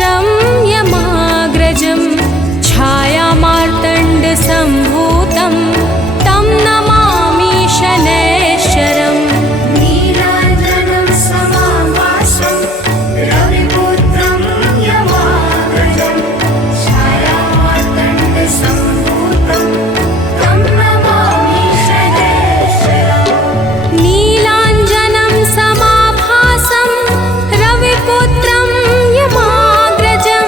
रविपुत्रं यमाग्रजं छायामार्तण्डसम्भूतं तं नमामि शनैश्चरम् नीलाञ्जनं समाभासं रविपुत्रं यमाग्रजं छायामार्तण्डसम्भूतं तं नमामि शनैश्चरम् नीलाञ्जनं समाभासं रविपुत्रं यमाग्रजं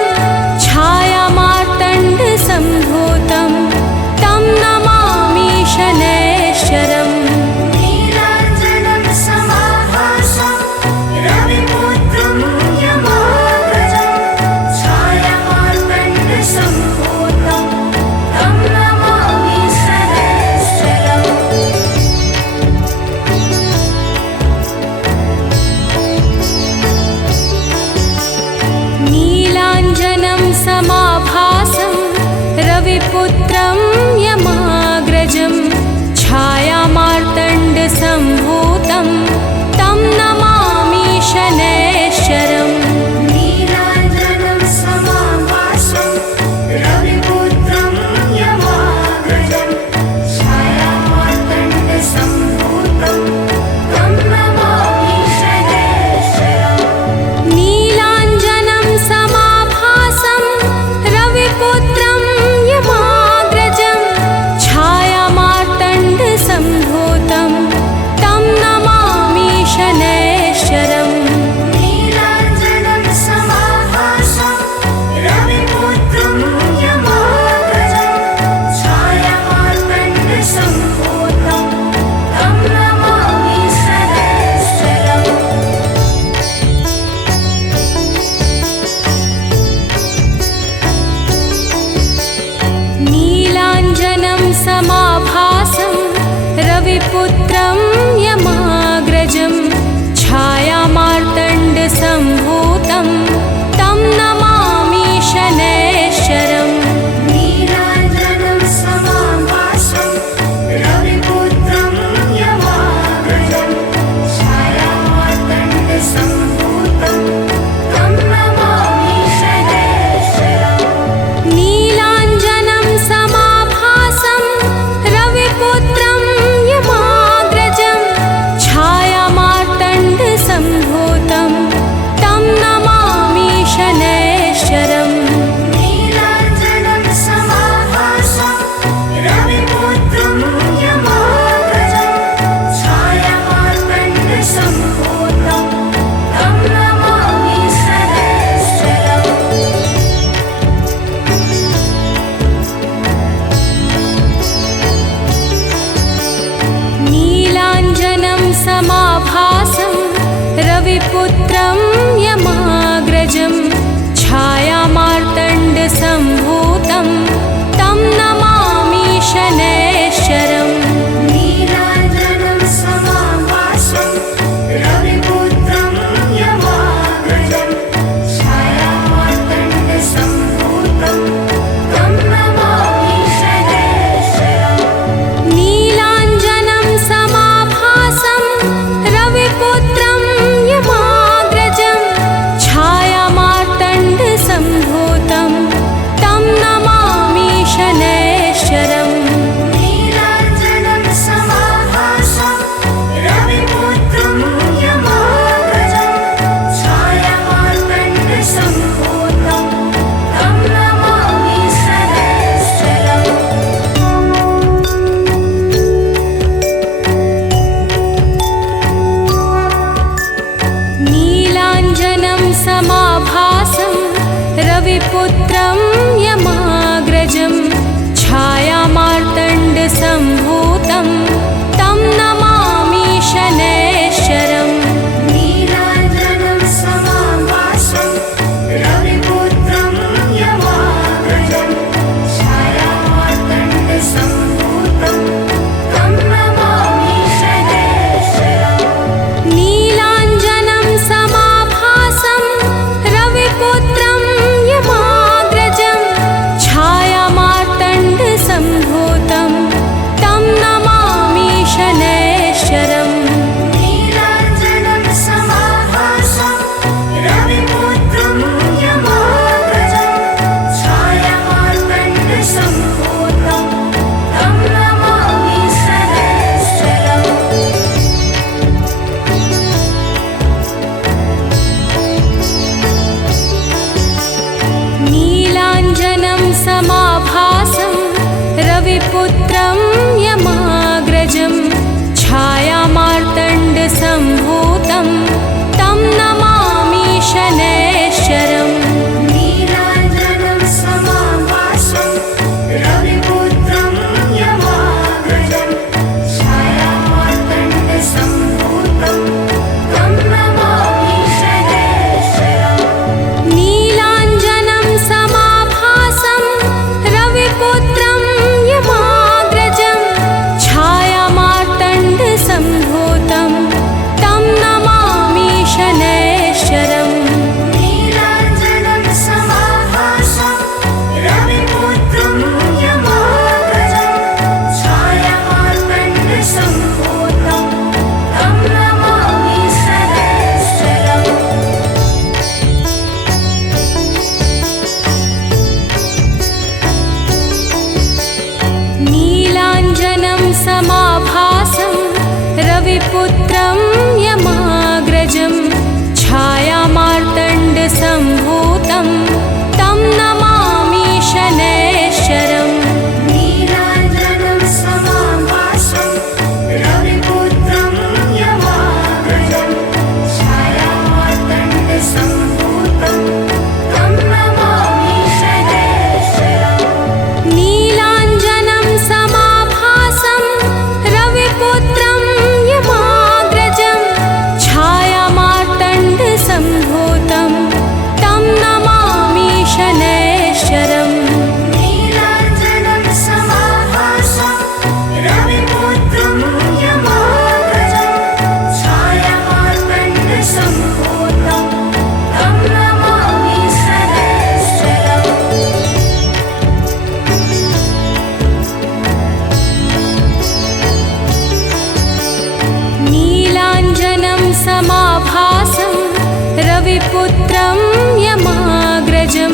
रविपुत्रं यमाग्रजं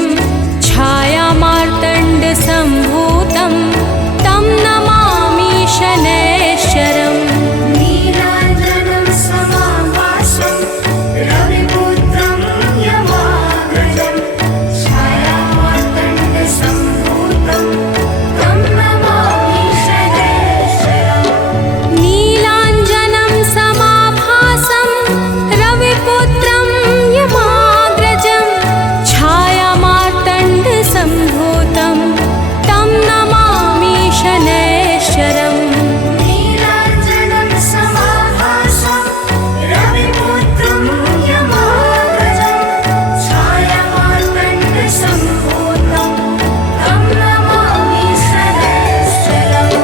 छायामार्तण्डसम्भूतं तं नमामि शनैश्चरम् नीलाञ्जनं समाभासं रविपुत्रं यमाग्रजं छायामार्तण्डसम्भूतं तं नमामि शनैश्चरम् नीलाञ्जनं समाभासं रविपुत्रं यमाग्रजं छायामार्तण्डसम्भूतं तं नमामि शनैश्चरम् नीलाञ्जनं समाभासं रविपुत्रं यमाग्रजं छायामार्तण्डसम्भूतं तं नमामि शनैश्चरम्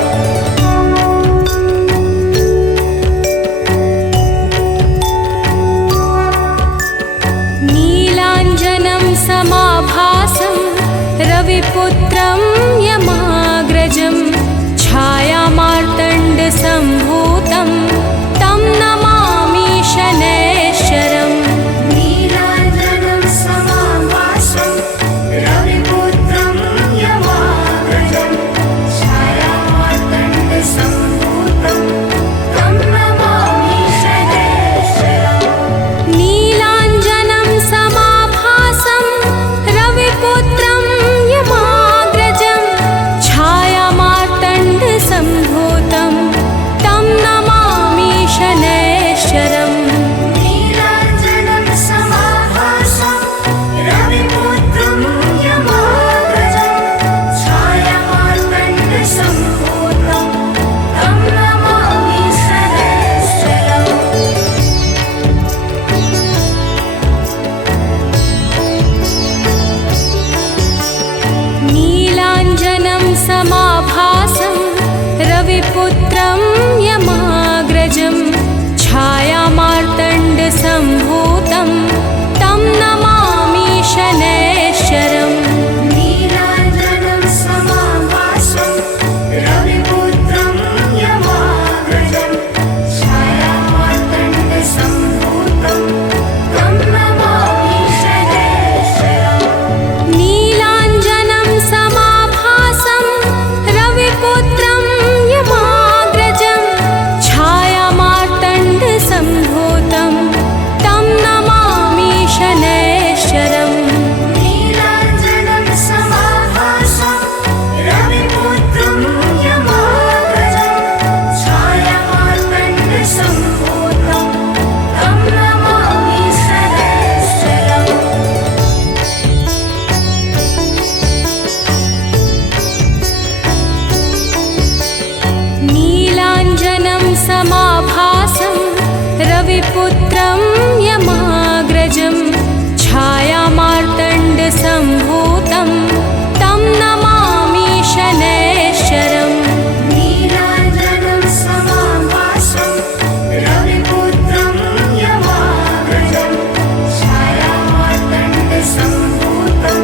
नीलाञ्जनं समाभासं रविपुत्रं यमाग्रजं छायामार्तण्डसम्भूतं तं नमामि शनैश्चरम् नीलाञ्जनं समाभासं रविपुत्रं यमाग्रजं छायामार्तण्डसम्भूतं तं नमामि शनैश्चरम् नीलाञ्जनं समाभासं रविपुत्रं यमाग्रजं छायामार्तण्डसम्भूतं तं नमामि शनैश्चरम् नीलाञ्जनं समाभासं रविपुत्रं यमाग्रजं छायामार्तण्डसम्भूतं तं नमामि शनैश्चरम् नीलाञ्जनं समाभासं रविपुत्रं यमाग्रजं छायामार्तण्डसम्भूतं तं नमामि शनैश्चरम् नीलाञ्जनं समाभासं रविपुत्रं यमाग्रजं छायामार्तण्डसम्भूतं तं नमामि शनैश्चरम् नीलाञ्जनं समाभासं रविपुत्रं यमाग्रजं छायामार्तण्डसम्भूतं तं नमामि शनैश्चरम् नीलाञ्जनं समाभासं रविपुत्रं यमाग्रजं छायामार्तण्डसम्भूतं तं नमामि शनैश्चरम् नीलाञ्जनं समाभासं रविपुत्रं यमाग्रजं छायामार्तण्डसम्भूतं तं नमामि शनैश्चरम् नीलाञ्जनं समाभासं रविपुत्रं यमाग्रजं छायामार्तण्डसम्भूतं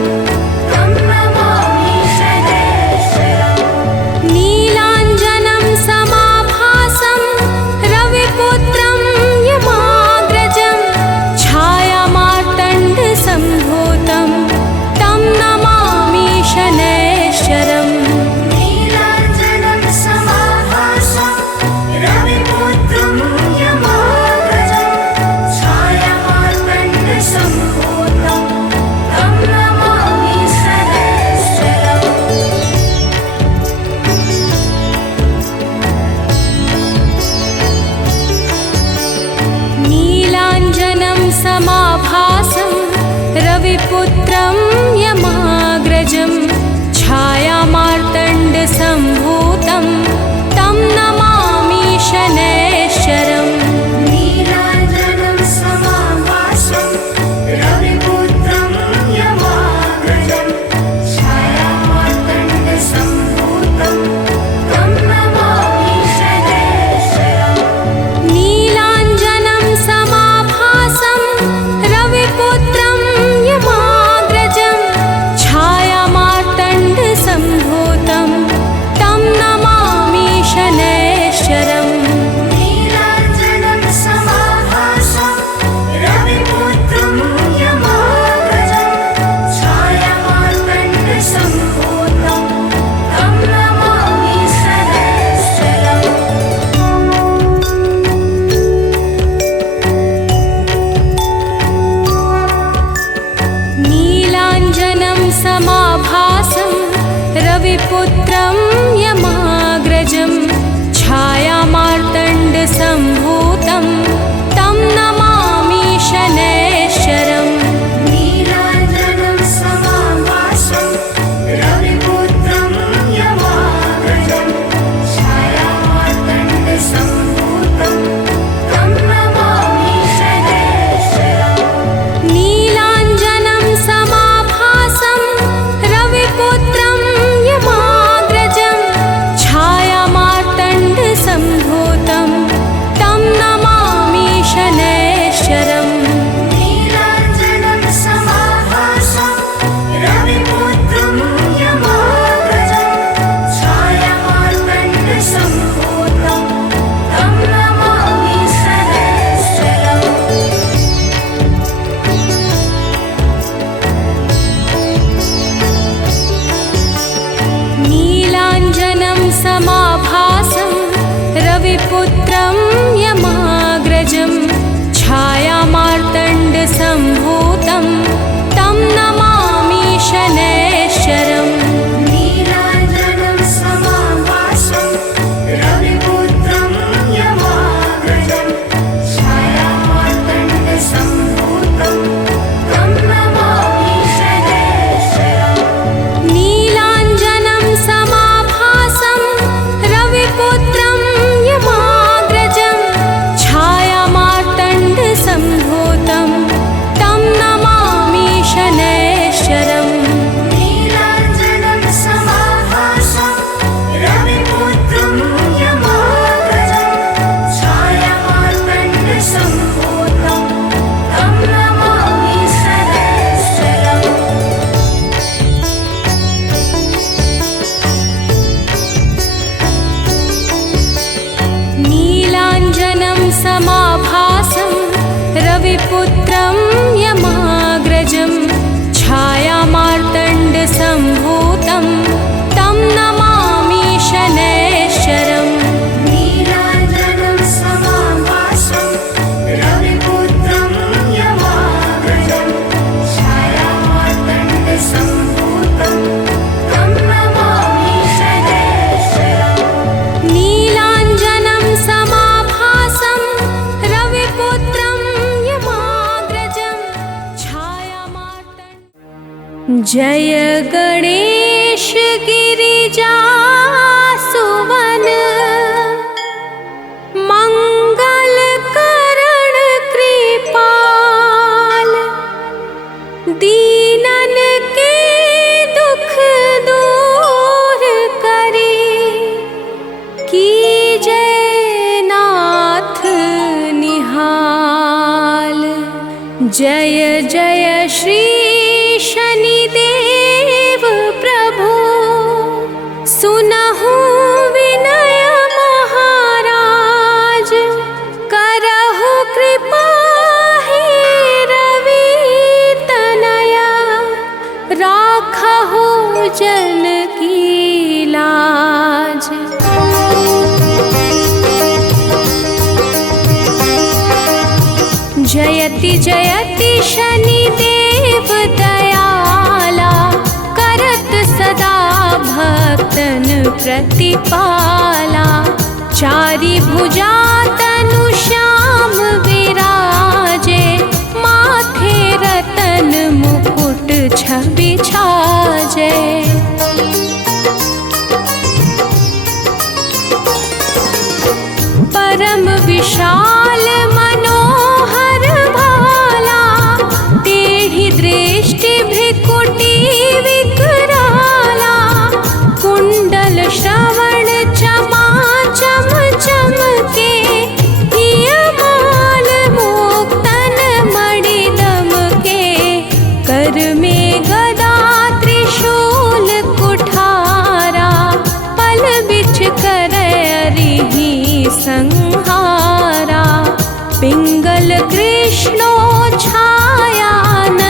तं नमामि शनैश्चरम् नीलाञ्जनं समाभासं रविपुत्रं यमाग्रजं छायामार्तण्डसम्भूतं तं नमामि शनैश्चरम् नीलाञ्जनं समाभासं रविपुत्रं यमाग्रजं छायामार्तण्डसम्भूतं तं नमामि शनैश्चरम् नीलाञ्जनं समाभासं रविपुत्रं यमाग्रजं छायामार्तण्डसम्भूतं तं नमामि शनैश्चरम् नीलाञ्जनं समाभासं रविपुत्रं यमाग्रजं छायामार्तण्डसम्भूतं तं नमामि शनैश्चरम् नीलाञ्जनं समाभासं रविपुत्रं यमाग्रजं समाभासं रविपुत्रं यमाग्रजं छायामार्तण्डसम्भूतं तं नमामि शनैश्चरम् नीलाञ्जनं समाभासं रविपुत्रं यमाग्रजं छायामार्तण्डसम्भूतं तं नमामि शनैश्चरम् नीलाञ्जनं समाभासं रविपुत्रं यमाग्रजं छायामार्तण्डसम्भूतं तं नमामि शनैश्चरम् नीलाञ्जनं समाभासं रविपुत्रं यमाग्रजं छायामार्तण्डसम्भूतं तं नमामि शनैश्चरम् नीलाञ्जनं समाभासं रविपुत्रं यमाग्रजं छायामार्तण्डसम्भूतं तं नमामि शनैश्चरम् नीलाञ्जनं समाभासं रविपुत्रं यमाग्रजं छायामार्तण्डसम्भूतं तं नमामि शनैश्चरम् नीलाञ्जनं समाभासं रविपुत्रं यमाग्रजं छायामार्तण्डसम्भूतं तं नमामि शनैश्चरम् नीलाञ्जनं समाभासं रविपुत्रं यमाग्रजं छायामार्तण्डसम्भूतं तं नमामि शनैश्चरम् नीलाञ्जनं समाभासं रविपुत्रं यमाग्रजं छायामार्तण्डसम्भूतं तं नमामि शनैश्चरम् नीलाञ्जनं समाभासं रविपुत्रं यमाग्रजं छायामार्तण्डसम्भूतं तं नमामि शनैश्चरम् नीलाञ्जनं समाभासं रविपुत्रं यमाग्रजं छायामार्तण्ड जय गणेश गिरिजासुवन मंगलकरण कृपाल दीनन के दुख दूर करे कीजय नाथ निहाल। जय जय श्री शनिदेव प्रभु सुनहु विनय महाराज करहु कृपा हे रवि तनया राखहु जन की लाज। जयति जयति शनिदेव दयाला करत सदा भक्तन प्रतिपाला। चारि भुजा तनु श्याम विराजे माथे रतन मुकुट छवि छाजे। परम विशाल मनोहर भाला टेढ़ी दृष्टि भ्रिकुटी विकराला। कुंडल श्रवण चमा चम चमके हियमाल मुक्तन मणि दमके। कर में गदा त्रिशूल कुठारा पल बिच कर अरिहि संहारा। पिंगल कृष्णो छायानंदन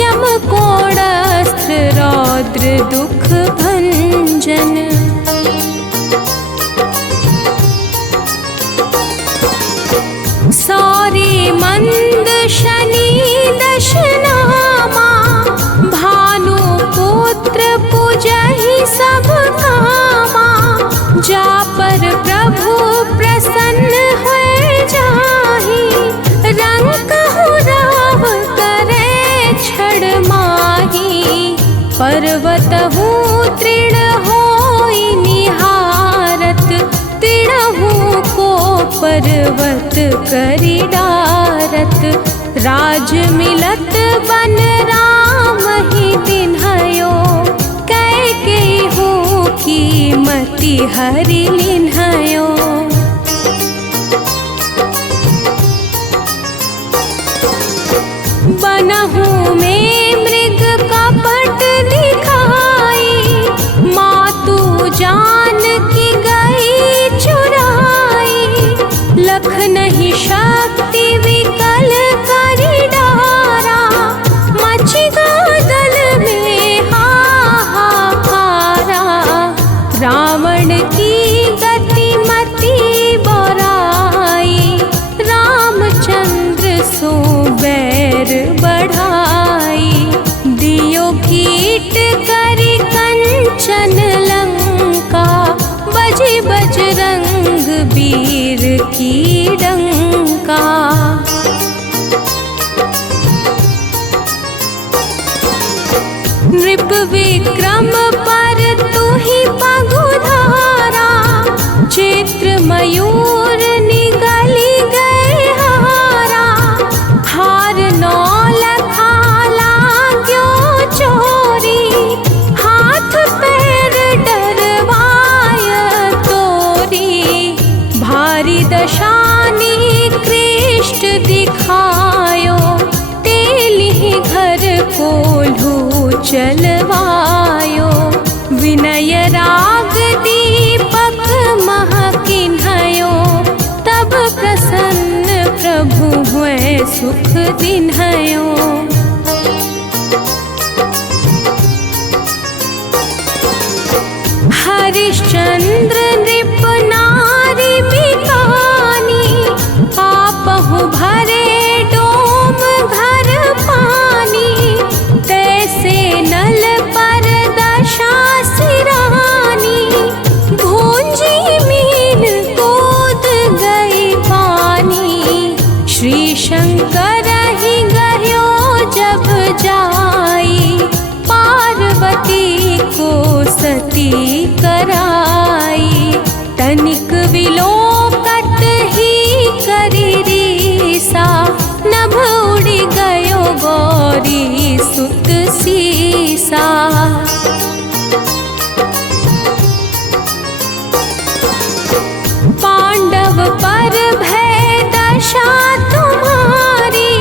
यम कोडस्थ रौद्र दुख भंजन। सौरी मंद शनि दशना पर्वतहु तृण होई निहारत, तृणहु को पर्वत करि डारत। राज मिलत बन राम ही तिन्हयो, कैकेयी हो की मति हरि लिन्हयो। बनहु में मृग कपट दिखाई, मातु जानकी गई चुराई। लख नहीं शक्ति विकल करि डारा, मचि गादल में हाहाकारा। रावण की गति मति बोराई, रामचंद्र सो बैर बढ़ाई। दियो कीट करि कंचन लंका, बजि बजरंग वीर की डंका। नृप विक्रम पर तुहि पगुधारा, चित्र मयूर निगली गए हारा। हार नौ लखा लाग्यो चोरी, हाथ पैर डरवाय तोरी। भारी दशानी कृष्ट दिखायो, तेलिहि घर कोल्हू चलवायो। विनय राग दीपक महकिन्हयो, तब प्रसन्न प्रभु हुए सुख दिन्हयो। हरिश्चंद्र नृप नारी बिकानी, पापहु भरे डोम घर पानी। तैसे नल पर दशा सिरानी, भूंजी मीन कूद गई पानी। श्री शंकर ही गयो जब जाई, पार्वती को सती कराई। तनिक विलोकत ही करि रीसा, नभ उड़ि गयो गौरी सुत सीसा। पांडव पर भय दशा तुम्हारी,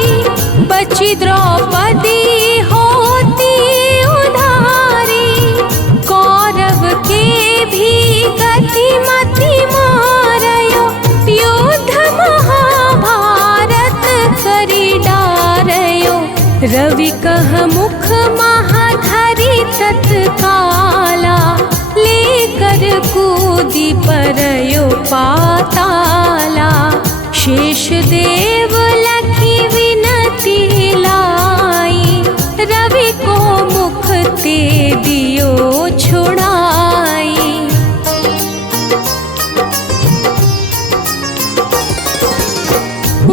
बची द्रौपदी होती उधारी। कौरव के भी गति मति मारयो, युद्ध महाभारत करि डारयो। रवि कह मुख महाधरि तत्काला, लेकर कूदी परयो पाताला। शेष देव लखी विनती लाई, रवि को मुख ते दियो छुड़ाई।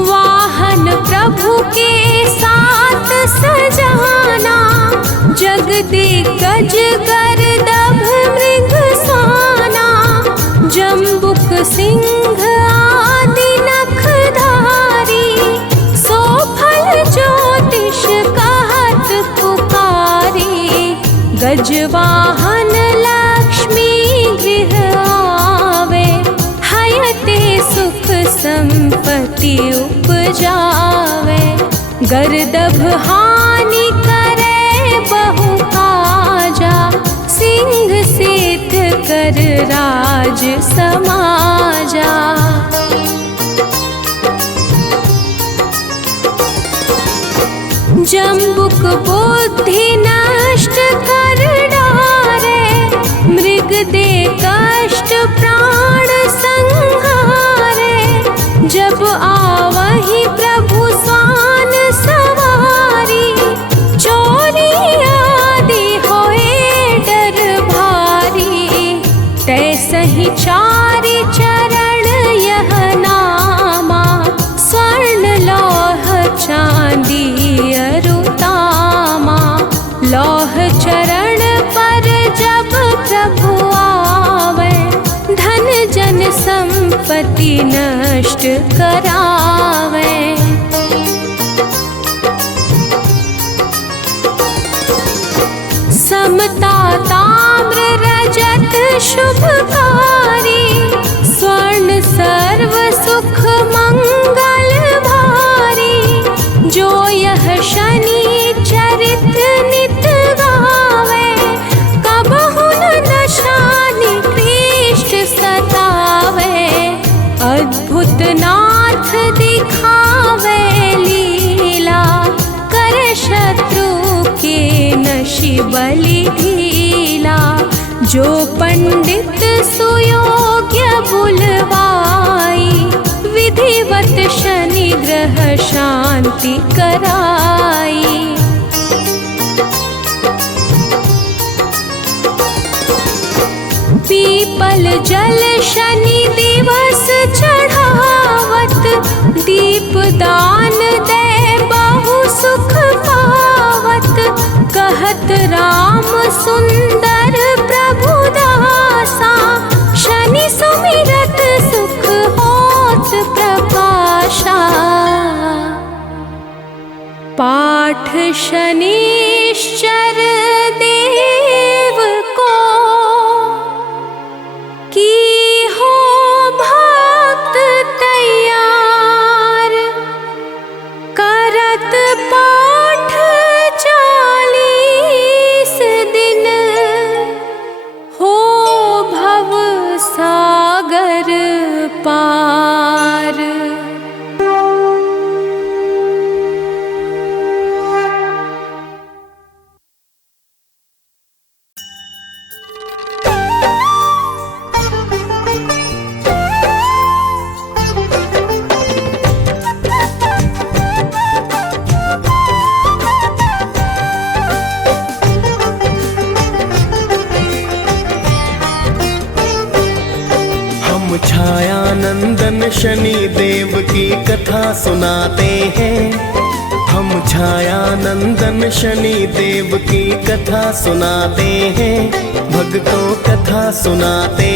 वाहन प्रभु के साथ सजाना, जग दिग्गज गर्दभ मृग साना। जम्बुक सिंह आदि नखधारी, सो फल ज्योतिष कहत पुकारी। गजवाहन लक्ष्मी गृह आवे, हयते सुख संपत्ति उपजावे। गर्दभ हानि करे बहु काजा, सिंह सिद्ध कर राज समाजा। जम्बुक बुद्धि नष्ट कर डारे, मृग दे कष्ट प्राण संहारे। जब आवहि प्रभु स्वान सवारी, चोरी आदि होए डर भारी। तैसहि चारि चरण यह नामा, स्वर्ण लौह चांदी अरुतामा। लौह चरण नष्ट करावे। समता ताम्र रजत शुभकारी, स्वर्ण सर्व सुख मंगल भारी। जो यह शनि चरित नित गावे, कबहु न शानि कृष्ट सतावे। अद्भुत नाथ दिखावे लीला, कर शत्रु के नशि बलि ढीला। जो पंडित सुयोग्य बुलवाई, विधिवत शनि ग्रह शांति कराई। पीपल जल शनि दिवस चढ़ावत, दीप दान दे बहु सुख पावत। कहत राम सुंदर प्रभु दासा, शनि सुमिरत सुख होत प्रकाशा। पाठ शनिश्चर देव को, की हो भक्त तैयार। करत पाठ 40 दिन, हो भव सागर पार। छायानंदन शनि देव की कथा सुनाते हैं। हम छायानंदन शनि देव की कथा सुनाते हैं। भक्तों कथा सुनाते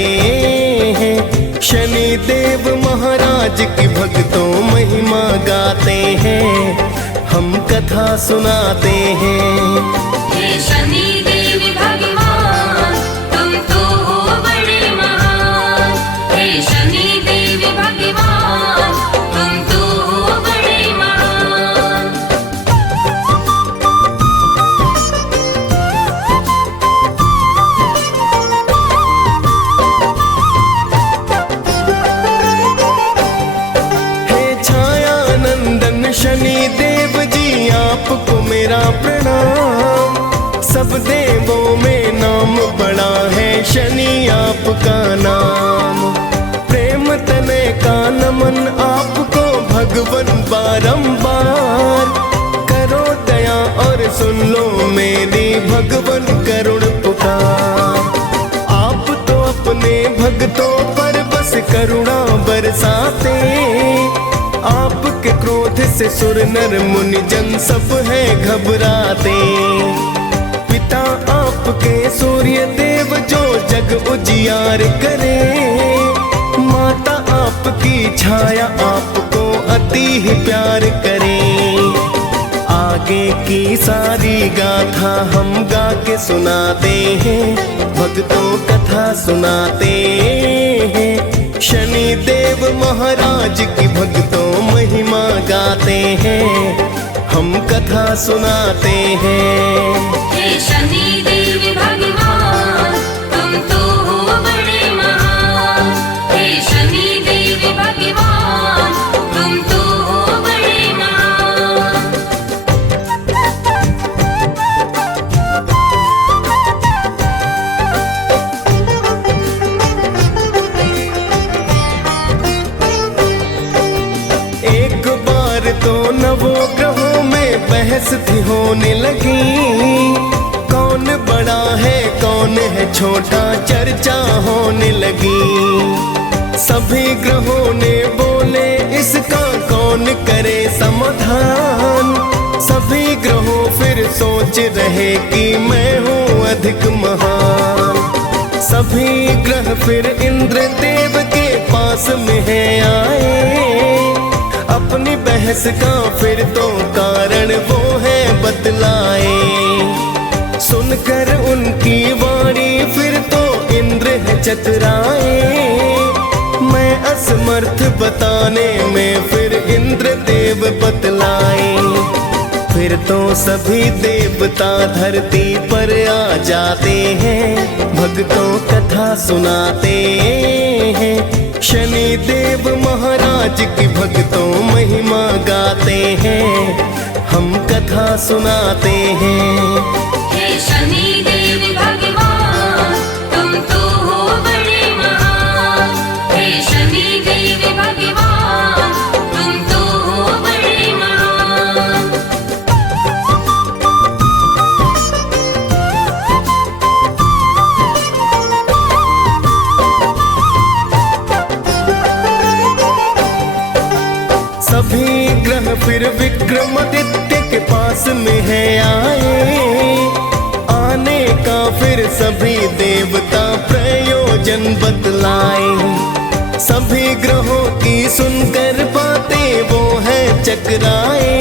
हैं। शनि देव महाराज की भक्तों महिमा गाते हैं। हम कथा सुनाते हैं। हे शनि देव भगवान, तुम तो हो बड़े महान। हे शनि देव भगवान, तुम तो हो बड़े महान। हे छायानंदन शनि देव जी, आपको मेरा प्रणाम। सब देवों में नाम बड़ा है शनि आपका नाम। प्रेम तने का नमन आपको भगवन बारंबार। करो दया और सुन लो मेरी भगवन करुण पुकार। आप तो अपने भक्तों पर बस करुणा बरसाते। आपके क्रोध से सुर नर मुनि जन सब है घबराते। पिता आपके सूर्य देव जो जग उजियार करे। माता आपकी छाया आपको अति ही प्यार करे। आगे की सारी गाथा हम गा के सुनाते हैं। भक्तों कथा सुनाते हैं। शनि देव महाराज की भक्तों महिमा गाते हैं। हम कथा सुनाते हैं। हे शनि देव भगवान, तुम तो हो बड़े महान। हे शनि देव भगवान, तुम तो हो बड़े महान। एक बार तो नवों ग्रहों में बहस थी होने लगी। कौन बड़ा है कौन है छोटा चर्चा होने लगी। सभी ग्रहों ने बोले इसका कौन करे समाधान। सभी ग्रहों फिर सोच रहे कि मैं हूँ अधिक महान। सभी ग्रह फिर इंद्र देव के पास में है आए, अपनी बहस का फिर तो कारण वो है बतलाए। सुनकर उनकी वाणी फिर तो इंद्र है चतुराए, मैं असमर्थ बताने में फिर इंद्र देव बतलाए। फिर तो सभी देवता धरती पर आ जाते हैं, भक्तों कथा सुनाते हैं। शनि देव महाराज की भक्तों महिमा गाते हैं, हम कथा सुनाते हैं। हे शनि देव भगवान तुम तो हो बड़े महान। हे शनि देव भगवान तुम तो हो बड़े महान। सभी ग्रह फिर विक्रमादित्य के पास में है आए, आने का फिर सभी देवता प्रयोजन बतलाए। सभी ग्रहों की सुनकर बातें वो है चकराए,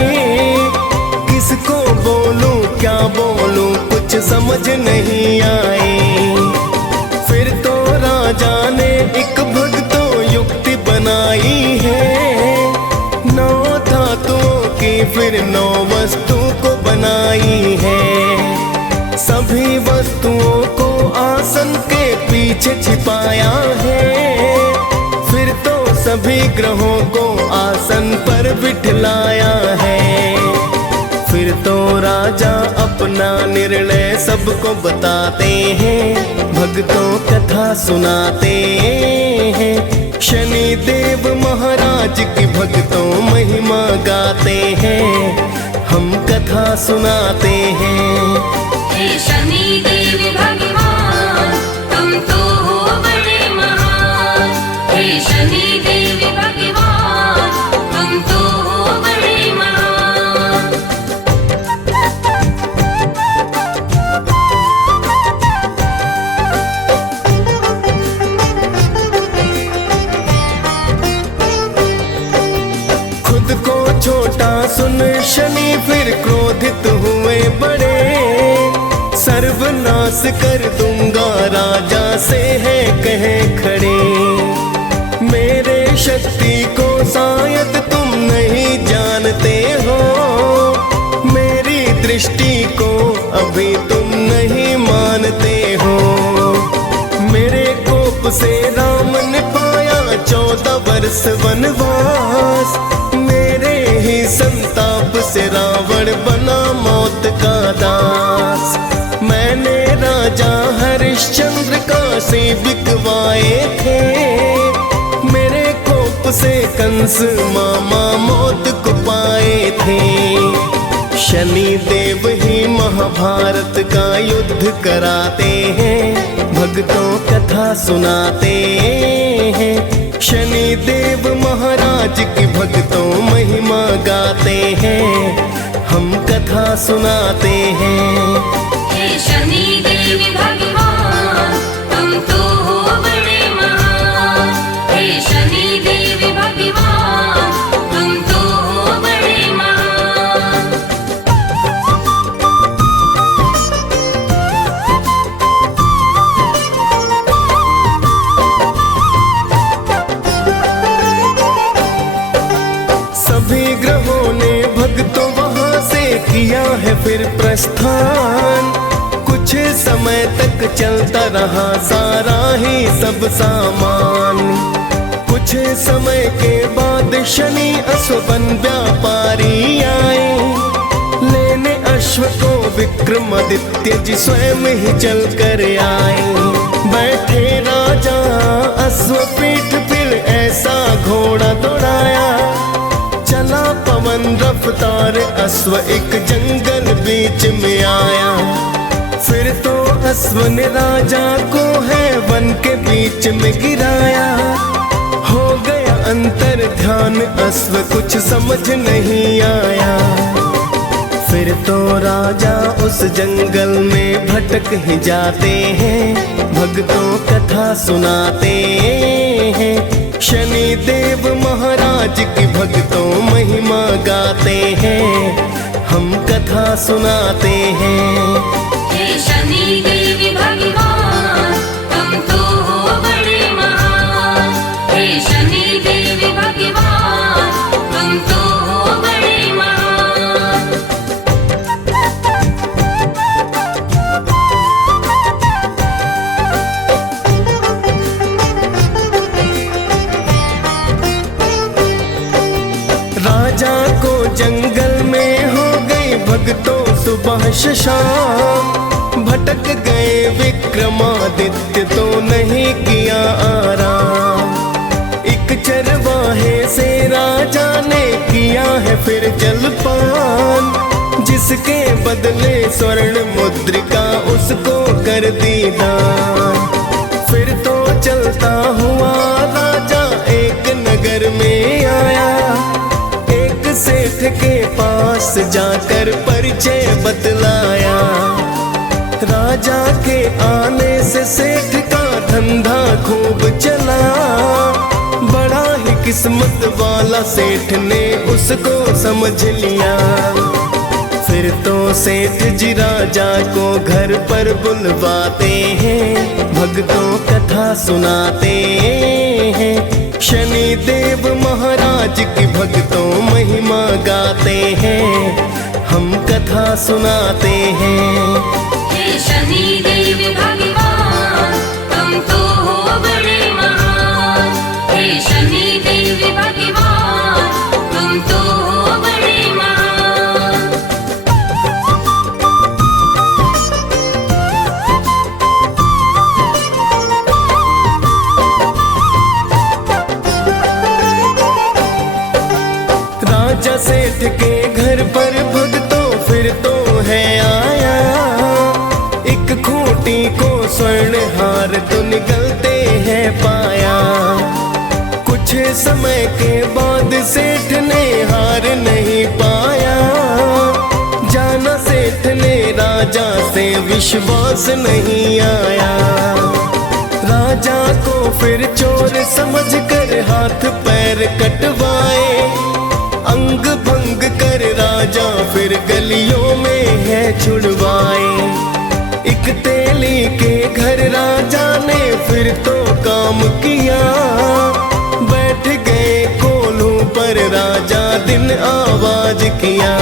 किसको बोलूं क्या बोलूं कुछ समझ नहीं आए। फिर तो राजा ने एक भक्तों युक्ति बनाई है, 9 धातुओं की फिर 9 वस्तु को बनाई है। सभी वस्तुओं को आसन के पीछे छिपाया है, फिर तो सभी ग्रहों को आसन पर बिठलाया है। फिर तो राजा अपना निर्णय सबको बताते हैं, भक्तों कथा सुनाते हैं। शनि देव महाराज की भक्तों महिमा गाते हैं, हम कथा सुनाते हैं। हे शनि देव भगवान तुम तो हो बड़े महान। हे शनि देव भगवान तुम तो हो बड़े महान। खुद को छोटा सुन शनि फिर क्रोधित हुए बड़े, सर्वनाश कर दूंगा राजा से है कहे खड़े। मेरे शक्ति को शायद तुम नहीं जानते हो, मेरी दृष्टि को अभी तुम नहीं मानते हो। मेरे कोप से राम ने पाया 14 वर्ष वनवास, मेरे ही संताप से रावण बना मौत का दास। मैंने राजा हरिश्चंद्र काशी बिकवाए थे, मेरे कोप से कंस मामा मौत को पाए थे। शनि देव ही महाभारत का युद्ध कराते हैं, भक्तों कथा सुनाते हैं। शनि देव महाराज की भक्तों महिमा गाते हैं, हम कथा सुनाते हैं। हे शनि देव भगवान तुम तो हो बड़े महान। हे शनि देव भगवान तुम तो हो बड़े महान। सभी ग्रहों ने भक्तों वहां से किया है फिर प्रस्थान, कुछ समय तक चलता रहा सारा ही सब सामान। कुछ समय के बाद शनि अश्वबन व्यापारी आए, लेने अश्व को विक्रमादित्य जी स्वयं ही चल कर आए। बैठे राजा अश्वपीठ फिर ऐसा घोड़ा दौड़ाया, चला पवन रफ्तार अश्व एक जंगल बीच में आया। फिर तो अश्व ने राजा को है वन के बीच में गिराया, हो गया अंतर ध्यान अश्व कुछ समझ नहीं आया। फिर तो राजा उस जंगल में भटक ही जाते हैं, भक्तों कथा सुनाते हैं। शनि देव महाराज की भक्तों महिमा गाते हैं, हम कथा सुनाते हैं। हे शनि देव भगवान तुम तो हो बड़े महान। हे शनि देव भगवान तुम तो हो बड़े महान। राजा को जंगल में हो गई भक्तों सुबह से शाम, भटक गए विक्रमादित्य तो नहीं किया आराम। एक चरवाहे से राजा ने किया है फिर जलपान, जिसके बदले स्वर्ण मुद्रिका उसको कर दी दान। फिर तो चलता हुआ राजा एक नगर में आया, एक सेठ के पास जाकर परिचय बतलाया। राजा के आने से सेठ का धंधा खूब चला, बड़ा ही किस्मत वाला सेठ ने उसको समझ लिया। फिर तो सेठ जी राजा को घर पर बुलवाते हैं, भक्तों कथा सुनाते हैं। शनि देव महाराज की भक्तों महिमा गाते हैं, हम कथा सुनाते हैं। हे शनि देव भगवान तुम तो हो बड़े महान। हे शनि देव भगवान तुम तो हो बड़े महान। राजा सेठ के घर पर भक्तों फिर तो है आया, एक खूंटी को स्वर्ण हार तो निकलते हैं पाया। कुछ समय के बाद सेठ ने हार नहीं पाया, जाना सेठ ने राजा से विश्वास नहीं आया। राजा को फिर चोर समझकर हाथ पैर कटवाए, अंग भंग कर राजा फिर गलियों में है छुड़वाए। एक तेली के घर राजा ने फिर तो काम किया, बैठ गए कोल्हू पर राजा दिन आवाज किया।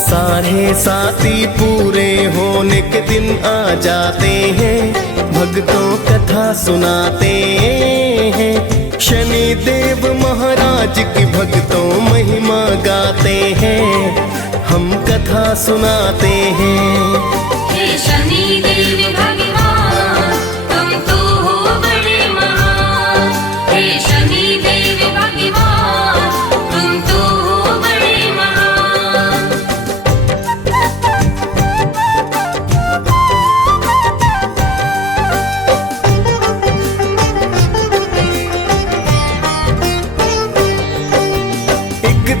साढ़े साथी पूरे होने के दिन आ जाते हैं, भक्तों कथा सुनाते हैं। शनि देव महाराज की भक्तों महिमा गाते हैं, हम कथा सुनाते हैं। हे शनि देव भगवान तुम तो हो बड़े महान। हे शनि देव भगवान तुम तो हो बड़े महान।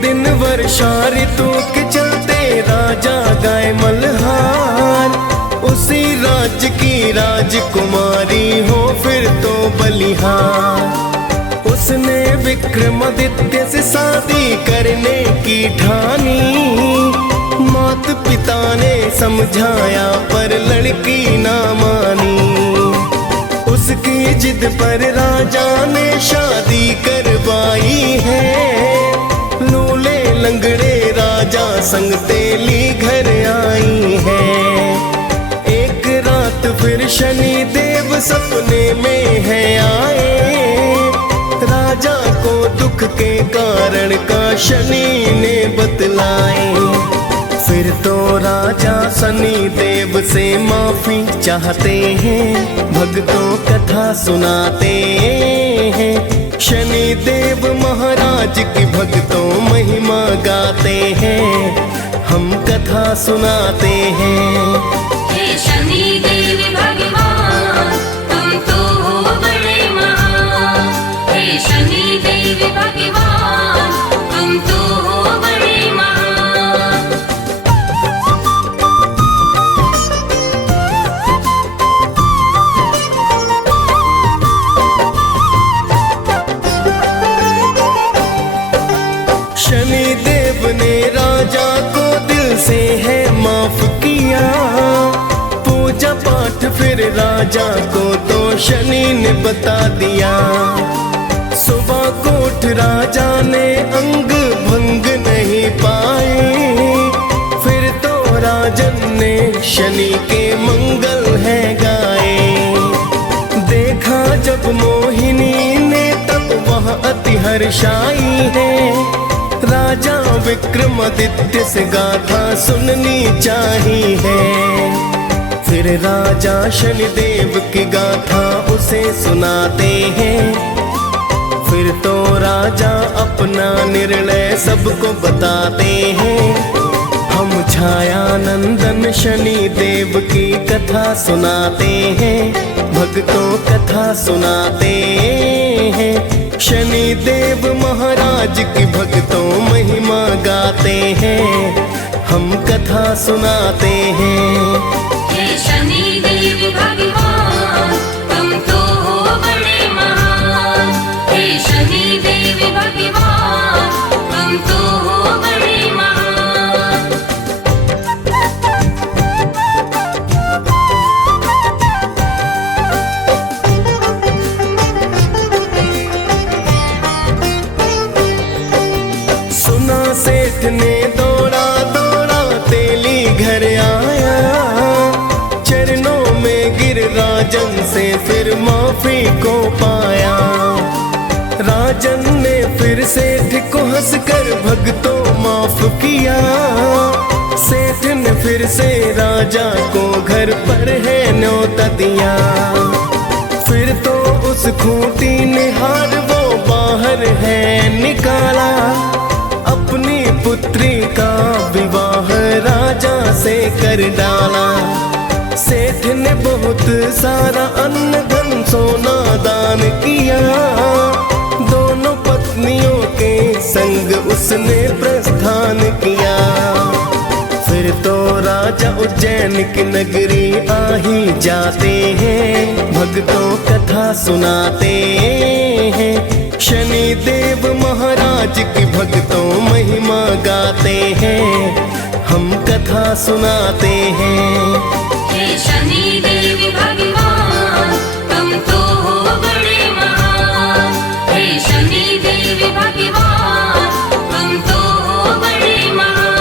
दिन वर्षा ऋतु के चलते राजा गाय मल्हार, उसी राज्य की राजकुमारी हो फिर तो बलिहार। उसने विक्रमादित्य से शादी करने की ठानी, माता पिता ने समझाया पर लड़की ना मानी। उसकी जिद पर राजा ने शादी करवाई है, लूले लंगड़े राजा संग तेली घर आई है। एक रात फिर शनि देव सपने में है आए, राजा को दुख के कारण का शनि ने बतलाए। फिर तो राजा शनि देव से माफी चाहते हैं, भक्तों कथा सुनाते हैं। शनि देव महाराज की भक्तों महिमा गाते हैं, हम कथा सुनाते हैं। हे शनि देव भगवान तुम तो हो बड़े महान। हे शनि देव भगवान तुम तो हो बड़े महान। फिर राजा को तो शनि ने बता दिया। सुबह को उठ राजा ने अंग भंग नहीं पाए, फिर तो राजन ने शनि के मंगल है गाए। देखा जब मोहिनी ने तब वह अति हर्षाई है, राजा विक्रमादित्य से गाथा सुननी चाहिए है। फिर राजा शनिदेव की गाथा उसे सुनाते हैं, फिर तो राजा अपना निर्णय सबको बताते हैं। हम छाया नंदन शनि देव की कथा सुनाते हैं, भक्तों कथा सुनाते हैं। शनि देव महाराज की भक्तों महिमा गाते हैं, हम कथा सुनाते हैं। हे शनि देव भगवान तुम तो हो बड़े महान। हे शनि देव भगवान तुम तो हो बड़े महान। सुना सेठ ने दौड़ा दौड़ा तेली घर आया, चरणों में गिर राजन से फिर माफी को पाया। राजन ने फिर सेठ को हंसकर भक्तों माफ किया, सेठ ने फिर से राजा को घर पर है न्योता दिया। फिर तो उस खूंटी ने हार वो बाहर है निकाला, अपनी पुत्री का विवाह राजा से कर डाला। सेठ ने बहुत सारा अन्न धन सोना दान किया, दोनों पत्नियों के संग उसने प्रस्थान किया। फिर तो राजा उज्जैन की नगरी आ ही जाते हैं, भक्तों कथा सुनाते हैं। शनि देव महाराज की भक्तों महिमा गाते हैं, हम कथा सुनाते हैं। हे शनि देव भगवान तुम तो हो बड़े महान। हे शनि देव भगवान तुम तो हो बड़े महान।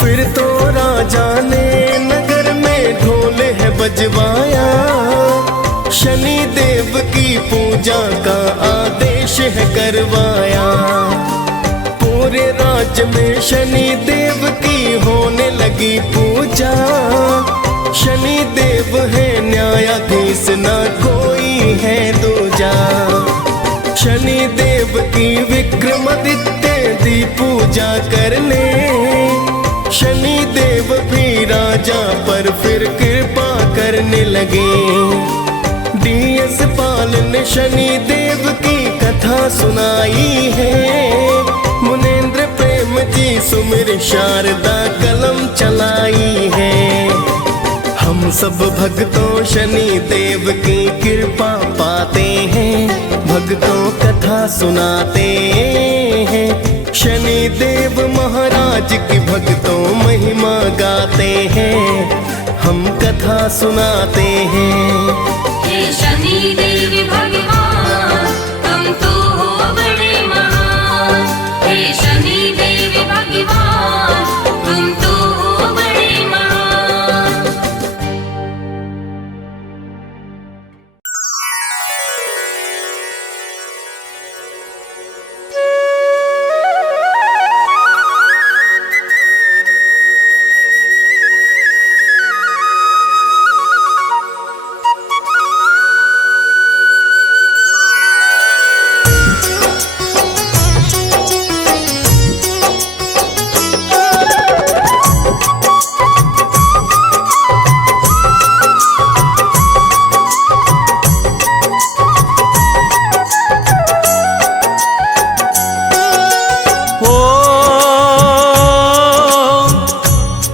फिर तो राजा ने नगर में ढोल है बजवाया, शनि देव की पूजा का आदेश है करवाया। पूरे राज्य में शनि देव की होने लगी पूजा, शनि देव है न्यायाधीश ना कोई है दूजा। शनि देव की विक्रमादित्य दी पूजा करने, शनि देव भी राजा पर फिर कृपा करने लगे। DS पाल ने शनि देव की कथा सुनाई है, मुनेन्द्र प्रेम जी सुमिर शारदा कलम चलाई है। हम सब भक्तों शनि देव की कृपा पाते हैं, भक्तों कथा सुनाते हैं। शनि देव महाराज की भक्तों महिमा गाते हैं, हम कथा सुनाते हैं। हे शनि देव भगवान तुम तो हो बड़े महान। हे शनि देव भगवान तुम तो हो बड़े महान।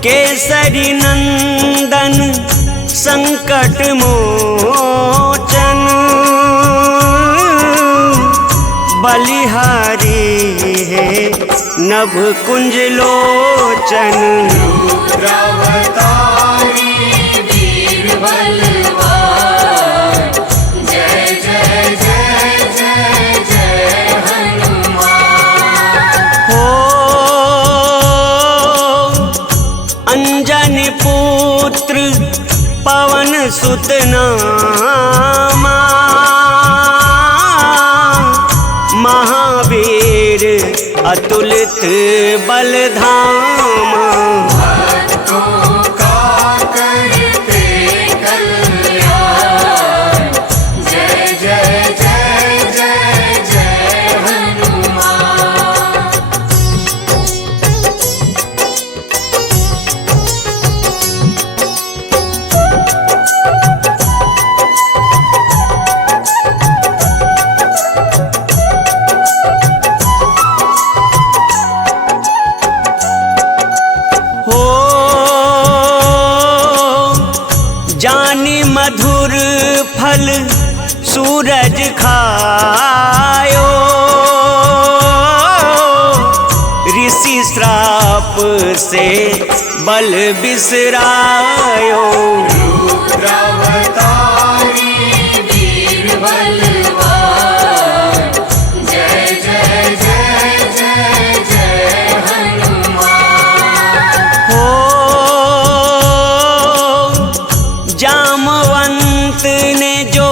केसरी नंदन संकट मोचन नभ कुंज लोचन। रुद्रावतारी वीर बलवान, जय जय जय जय जय हनुमान। हो अंजनी पुत्र पवन सुत नामा, महावीर अतुलित बलधामा। भक्तों का करते कल्याण, जय जय जय जय जय हनुमान। हो जानी मधुर फल सूरज खायो, ऋषि श्राप से बल बिसरायो। रुद्रावतारी वीर बलवान, जय जय जय जय जय हनुमान। हो जामवंत ने जो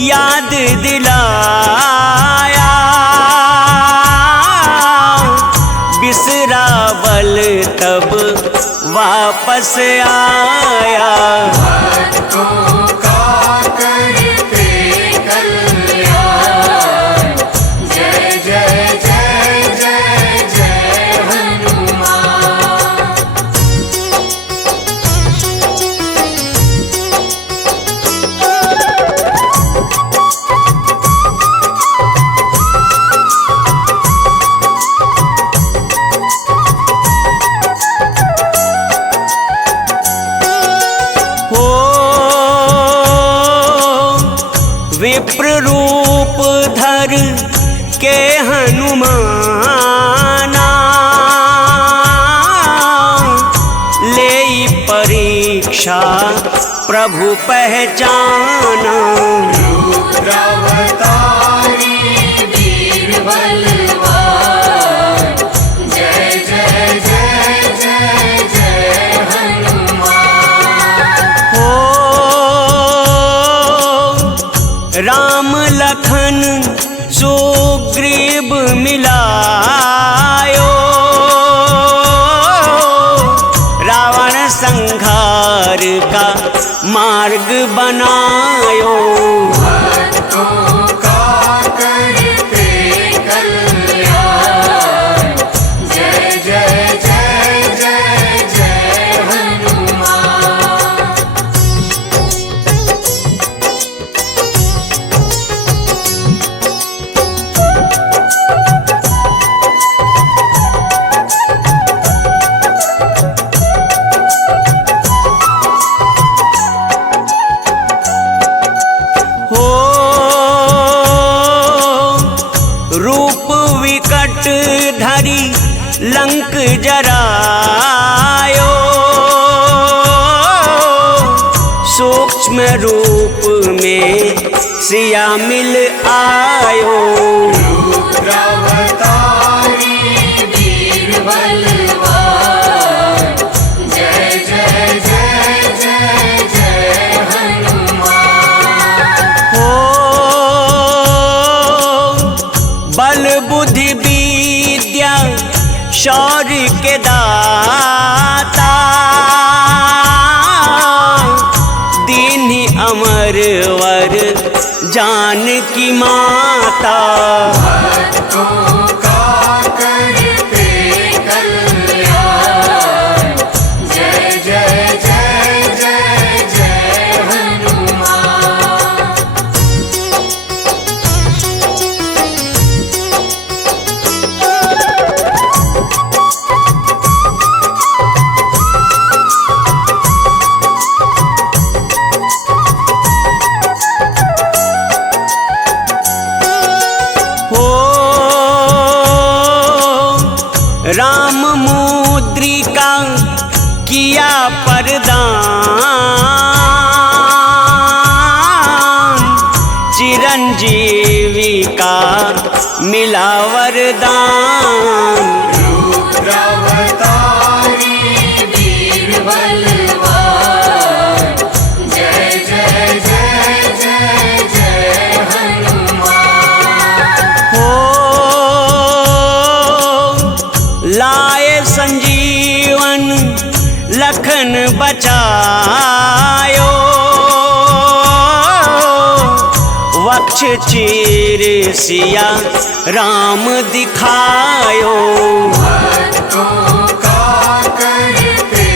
याद दिलाया, बिसरावल तब वापस आया। भक्तों का करते कल्याण, जय जय जय जय जय हनुमान। हो विप्र रूप धर के हनुमाना, ले परीक्षा प्रभु पहचाना। रुद्रावतारी वीर बलवान, जय जय जय जय जय हनुमान। हो राम लखन सुग्रीव मिलायो, रावण संहार का मार्ग बनायो। भक्तों का करते कल्याण, जय जय जय जय जय हनुमान। हो रूप विकट धरी लंक जरायो, सूक्ष्म रूप में सिया मिल आयो। रुद्रावतारी वीर बलवान, जय जय जय जय जय हनुमान। हो बल बुद्धि विद्या शौर्य के दाता, दीन्ही अमर वर जानकी माता। भक्तों का करते कल्याण, जय जय जय जय जय हनुमान। हो चिरंजीवी का मिला वरदान। रुद्रावतारी वीर बलवान, जय जय जय जय जय हनुमान। हो लाए संजीवन लखन बचायो, वक्ष चीर सिया राम दिखायो। भक्तों का करते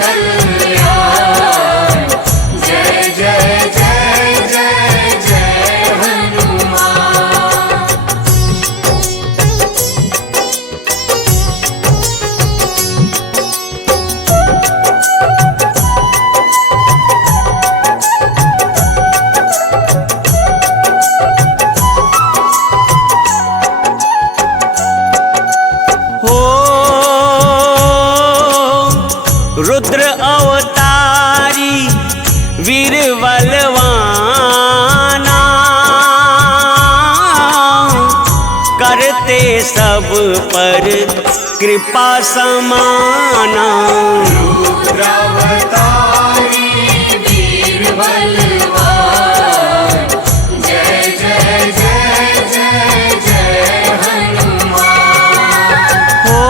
कल्याण, जय जय जय जय जय हनुमान। हो रुद्र अवतारी वीर बलवाना, करते सब पर कृपा समाना। रुद्रावतारी वीर बलवान, जय जय जय जय जय हनुमान। हो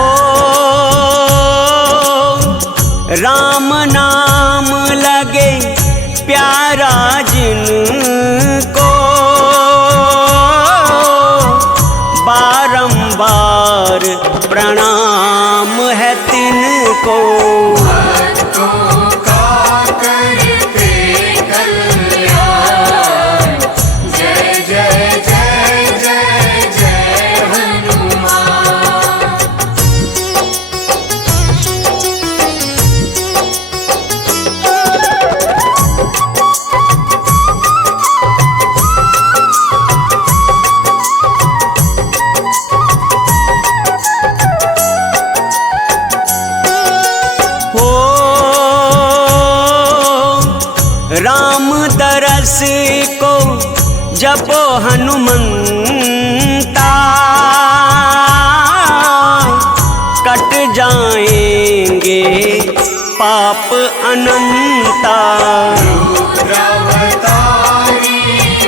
राम नाम लगे प्यारा जिनको, बारंबार प्रणाम है तिनको। भक्तों का करते कल्याण, जय जय जय जय जय हनुमान। हो राम दरस को जपो हनुमंता, कट जाएंगे पाप अनंता। रुद्रावतारी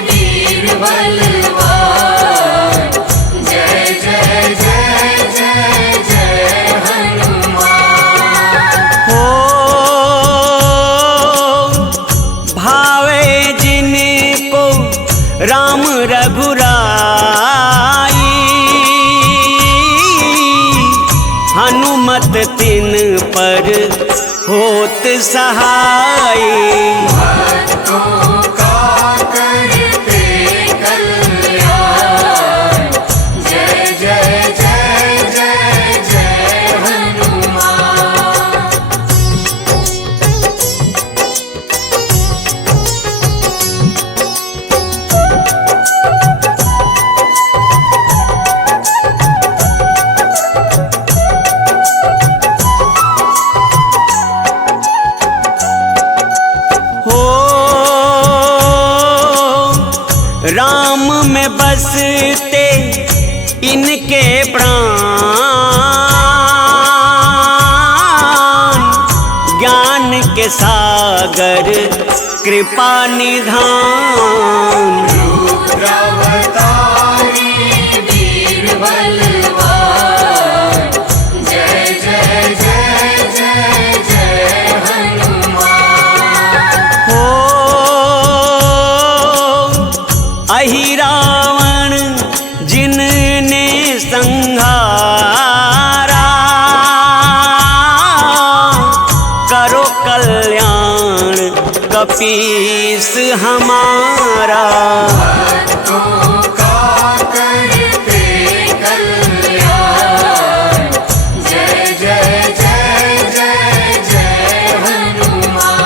वीर बलवान, जय जय जय जय जय हनुमान। हो भावे जिनको राम रघुराई, हनुमत तिन पर होत सहाय। भक्तों का करते कल्याण, जय जय जय जय जय हनुमान। हो राम में बसते इनके प्राण, ज्ञान के सागर कृपा निधान। रुद्रावतारी वीर बलवान, जय जय जय जय जय हनुमान। हो अहि रावण जिनने संहारा, करो कल्याण कपीस हमारा। भक्तों का करते कल्याण, जय जय जय जय जय हनुमान।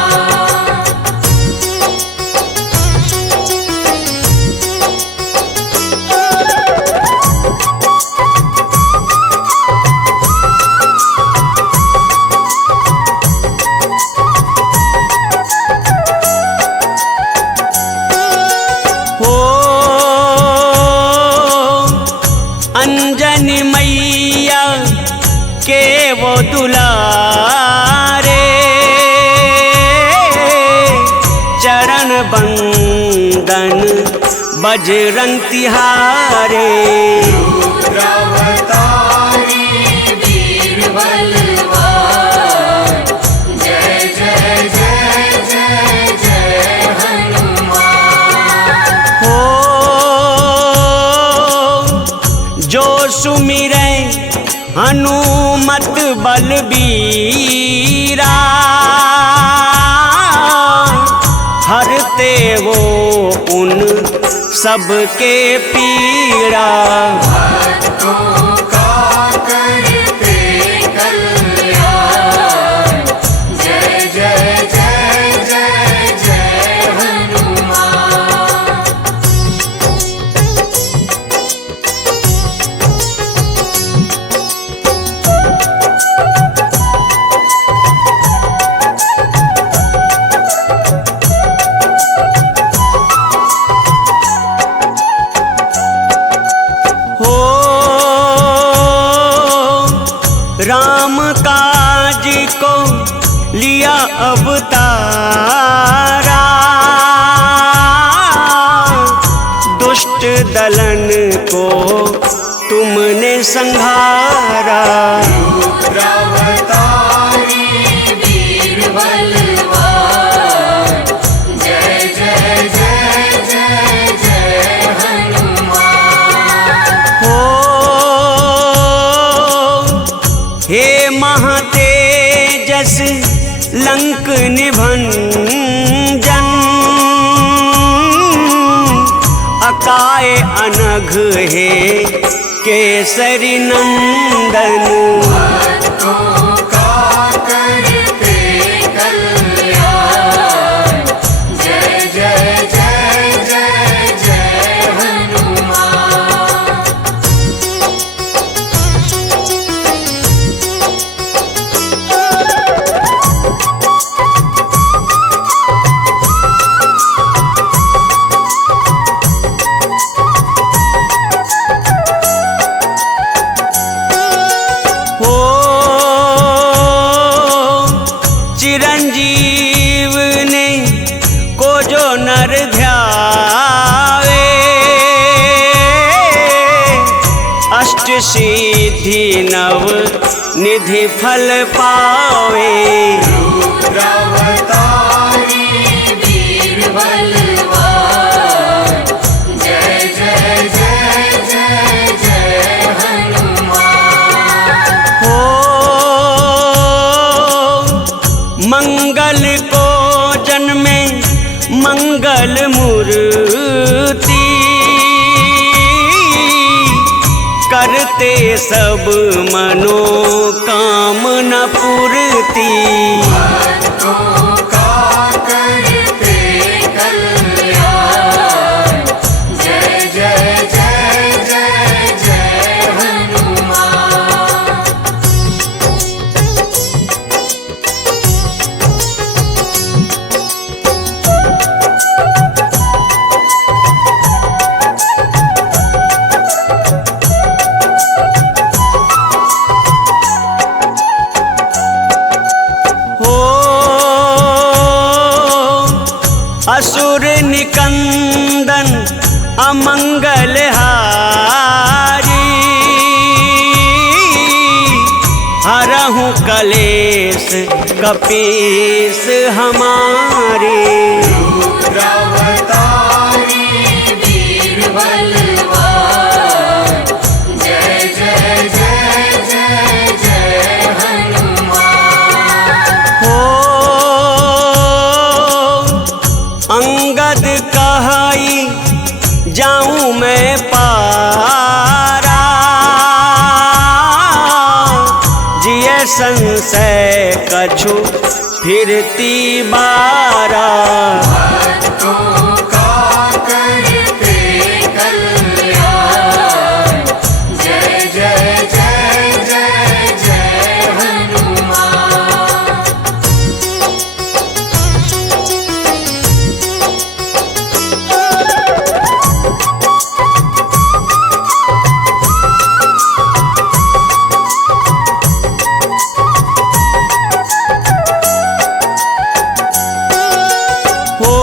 हो नंदन बजरंग तिहारे। रुद्रावतारी वीर बलवान, जय जय जय जय जय हनुमान। हो जो सुमिरै हनुमत बलबीरा, हरते वो उन सबके पीड़ा। भक्तों का करते कल्याण, जय जय जय जय जय हनुमान। हो राम काज को लिया अवतारा, दुष्ट दलन को तुमने संहारा। रुद्रावतारी वीर बलवान, जय जय जय जय जय हनुमान। हो हे महातेजस लंक निभंजन, अकाय अनघ हे केसरी नंदन। भक्तों का करते कल्याण, जय जय जय जय जय हनुमान। हो चिरंजीव ने को जो नर ध्यावे, अष्ट सिद्धि नव निधि फल पावे। रुद्रावतारी वीर बलवान, जय जय जय जय जय हनुमान। हो मंगल को जन्मे मंगल मूर्ति, करते सब मनोकामना पूर्ति। भक्तों का करते कल्याण, जय जय जय जय जय हनुमान। हो असुर निकंदन अमंगल हारी, हरहु कलेश कपीस हमारे। रुद्रावतारी वीर बलवान, जय जय जय जय जय हनुमान। हो अंगद कहाई जाऊं मैं पारा, जिय संशय कछु फिरती बारा। भक्तों का करते कल्याण, जय जय जय जय जय हनुमान। हो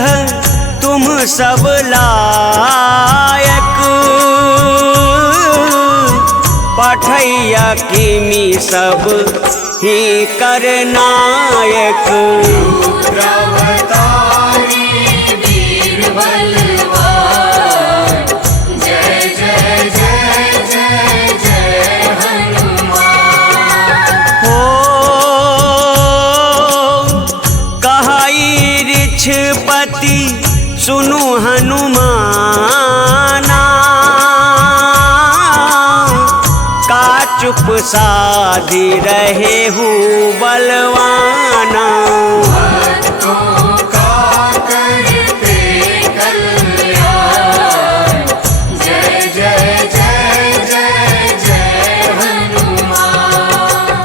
तरह तुम सब लायक, पठैया किमी सब ही करनायक। रुद्रावतारी वीर बलवान, जय जय जय जय जय हनुमान। हो कहाई ऋक्षपति सुनु हनुमाना, का चुप साधी रहे हूँ बलवाना। भक्तों का करते कल्याण, जय जय जय जय जय हनुमान।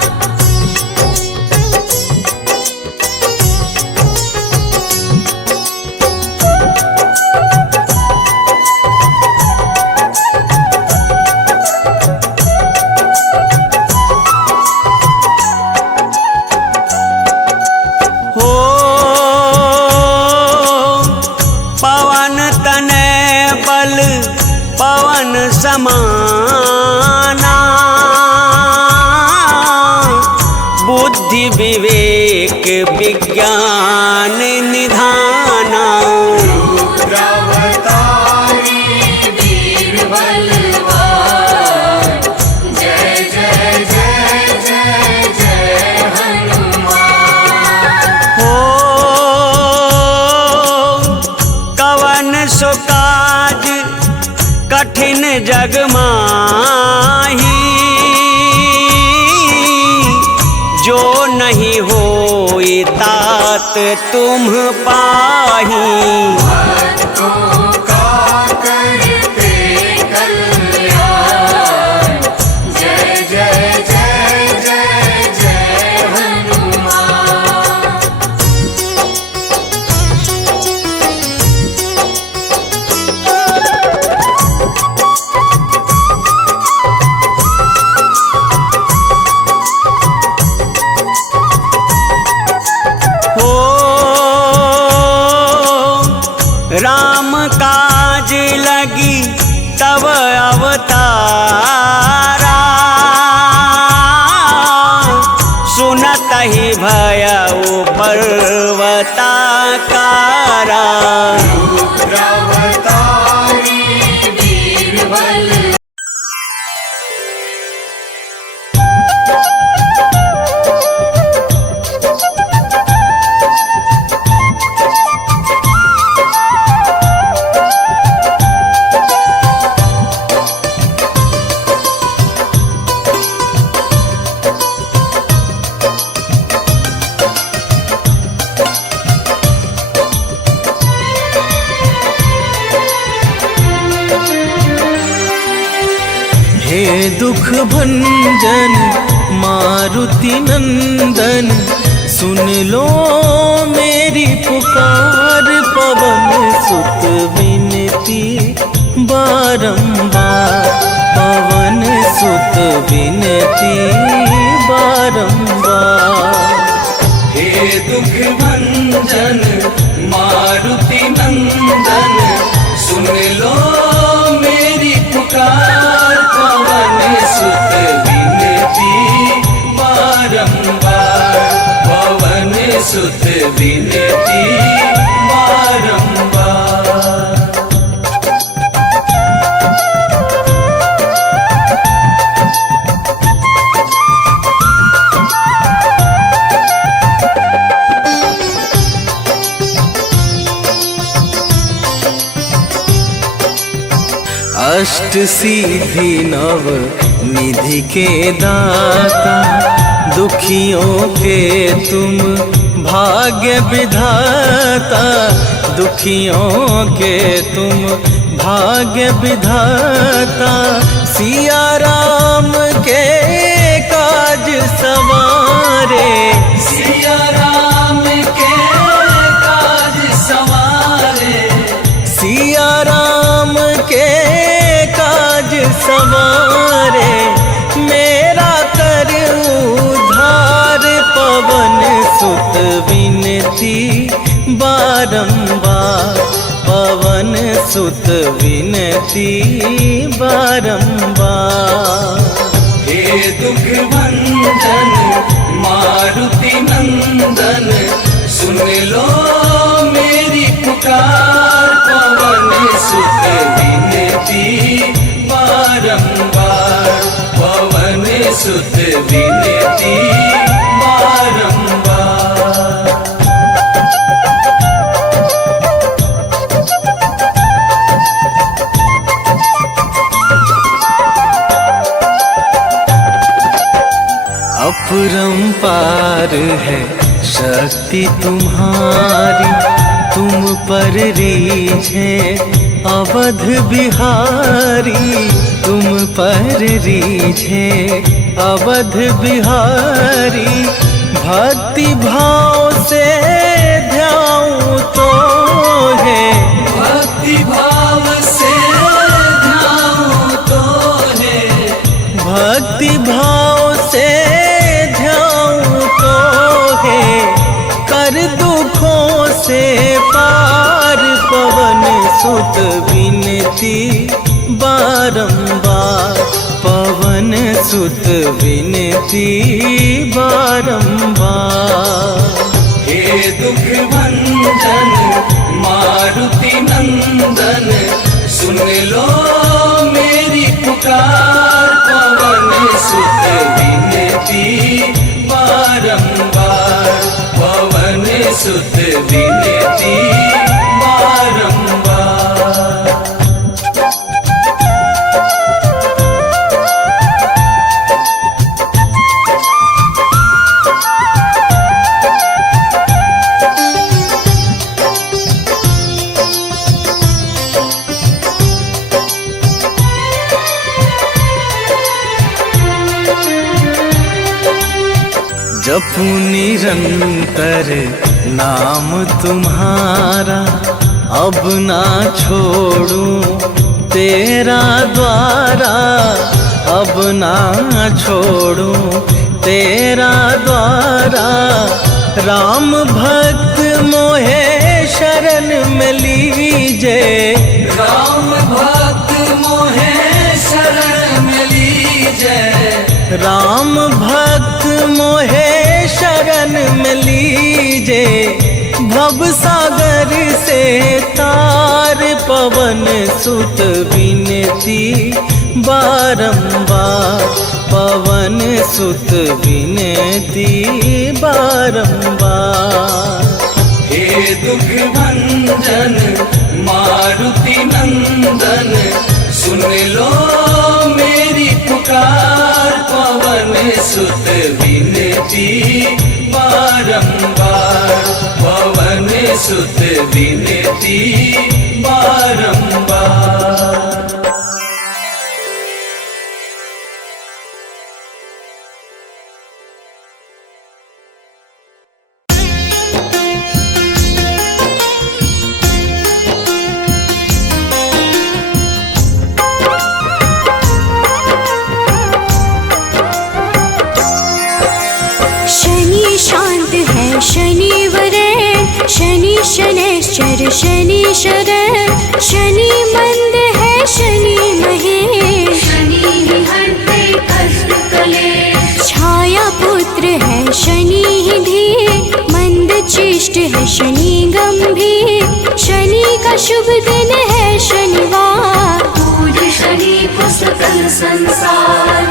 हो पवन तनय बल पवन समाना, बुद्धि विवेक विज्ञान निधाना। रुद्रावतारी वीर बलवान, जय जय जय जय जय हनुमान। हो कवन सो काज कठिन जग माही, जो नहीं होई तात तुम पाही। भक्तों का करते कल्याण, जय जय जय जय जय हनुमान। हो राम काज लगी तब अवतारा, सुनत ही भयउ पर्वताकारा। रुद्रावतारी वीर बलवान, हे दुख भंजन मारुति नंदन, सुन लो मेरी पुकार। पवन सुत विनती बारंबार, पवन सुत विनती बारंबार। हे दुख भंजन मारुति नंदन, सुन लो मेरी पुकार। पवन सुत विनती बारंबार, पवन सुत विनती बारंबार। अष्ट सिद्धि नव निधि के दाता, दुखियों के तुम भाग्य विधाता। दुखियों के तुम भाग्य विधाता, सिया राम के काज सवारे। सिया राम के काज सवारे, सिया राम के काज सवारे। मेरा कर उद्धार, पवन सुत विनती बारंबार पवन सुत विनती बारंबार। हे दुख भंजन मारुति नंदन सुन लो मेरी पुकार, पवन सुत विनती बारंबार, पवन सुत विनती बारंबार। अपरंपार है शक्ति तुम्हारी, तुम पर रीझे अवध बिहारी, तुम पर रीझे अवध बिहारी। भक्ति भाव से ध्याऊं तो है, भक्ति भाव से ध्याऊं तो है, भक्ति भाव से ध्याऊं तो है। कर दुखों से पार पवन सुत विनती बारंबार, पवन सुत विनती बारंबार। हे दुख भंजन मारुति नंदन सुन लो मेरी पुकार, पवन सुत विनती बारंबार, पवन सुत विनती बारंबार। जपू निरंतर नाम तुम्हारा, अब ना छोड़ूं तेरा द्वारा, अब ना छोड़ूं तेरा द्वारा। राम भक्त मोहे शरण में लीजे, राम भक्त मोहे शरण में लीजे, राम भक्त मोहे शरण में लीजे। भव सागर से तार पवन सुत विनती बारंबार, पवन सुत विनती बारंबार। हे दुख भंजन मारुति नंदन सुन लो मेरी पुकार, पवन सुत विनती बारंबार, पवन सुत विनती बारंबार। शनिवरण शनि शनैश्चर शनि शरण, शनि मंद है शनि महेश, शनि हरते कष्ट कलेश। छाया पुत्र है शनि धीर, मंद चिष्ट है शनि गंभीर। शनि का शुभ दिन है शनिवार, पूज शनि को सकल संसार।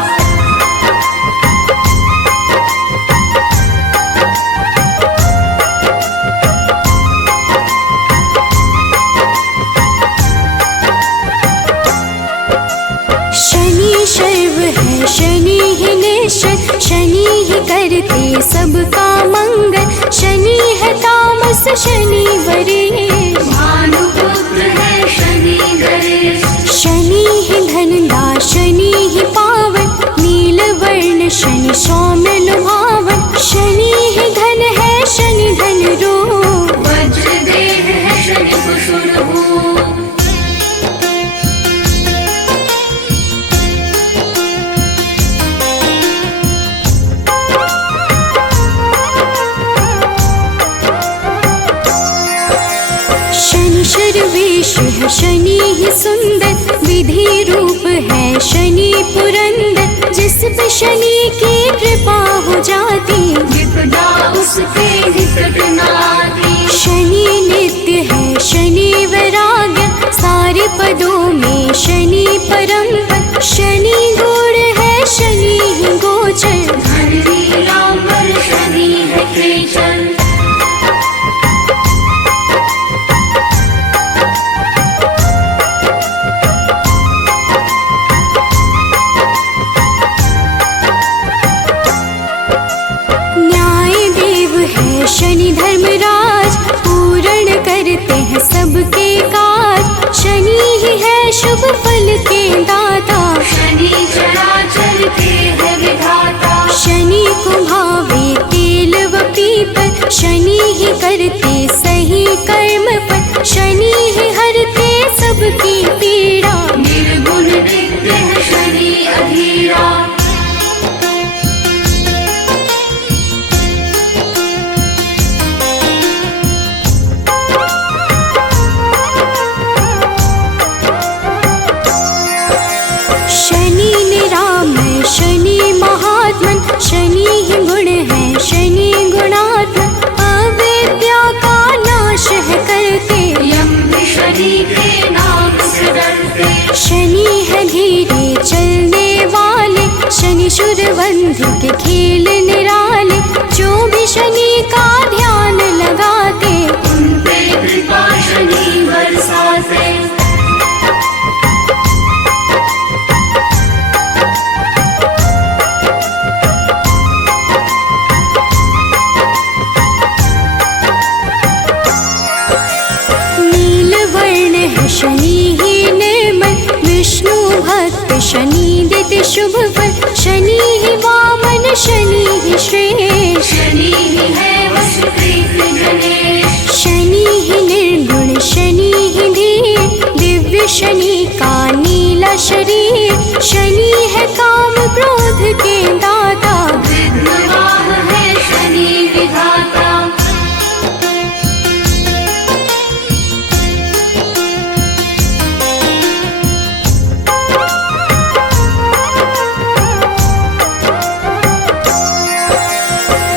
शनि शैव है शनि ही निश्चल, शनि ही करते सबका मंगल। शनि है तामस शनि वरेश, भानुपुत्र है शनि गणेश। शनि ही धनदार शनि ही पावन, नील वर्ण शनि सौम्य लुभावन। शनि ही धन है शनि धन रूप, वज्र देह है शनि कुसुर भूप। दरवेश है शनि ही सुंदर, विधि रूप है शनि पुरंदर। जिस पे शनि की कृपा हो जाती, विपदा उसके निकट न आती। शनि नित्य है शनि वैराग्य, सारे पदों में शनि परम पद। शनि गुण है शनि ही गोचर, धन लीलांबर शनि है खेचर। न्याय देव है शनि धर्मराज, पूर्ण करते हैं सबके काज। शनि ही है शुभ फल के दाता, शनि चराचर के है विधाता। शनि को भावे तेल व पीपल, शनि ही करते सही कर्म पर। शनि ही हरते सबकी पीड़ा, निर्गुण नित्य है शनि अधीरा। शनि निरामय शनि महात्मन, शनि ही गुण है शनि गुणात्मन। अविद्या का नाश है करते, यम भी शनि के नाम से डरते। शनि है धीरे चलने वाले, शनि शूरवंधी के खेल निराले। जो भी शनि का ध्यान लगाते, उन पे कृपा शनि बरसाते। नील वर्ण है शनि ही निर्मल, विष्णु भक्त शनि देते शुभ फल। शनि ही वामन शनि ही श्रेष्ठ, शनि ही है वसुप्रीत गणेश। शनि ही निर्गुण शनि ही धीर, दिव्य शनि का नीला शरीर। शनि है काम क्रोध के दाता, विघ्नवाह है शनि विधाता।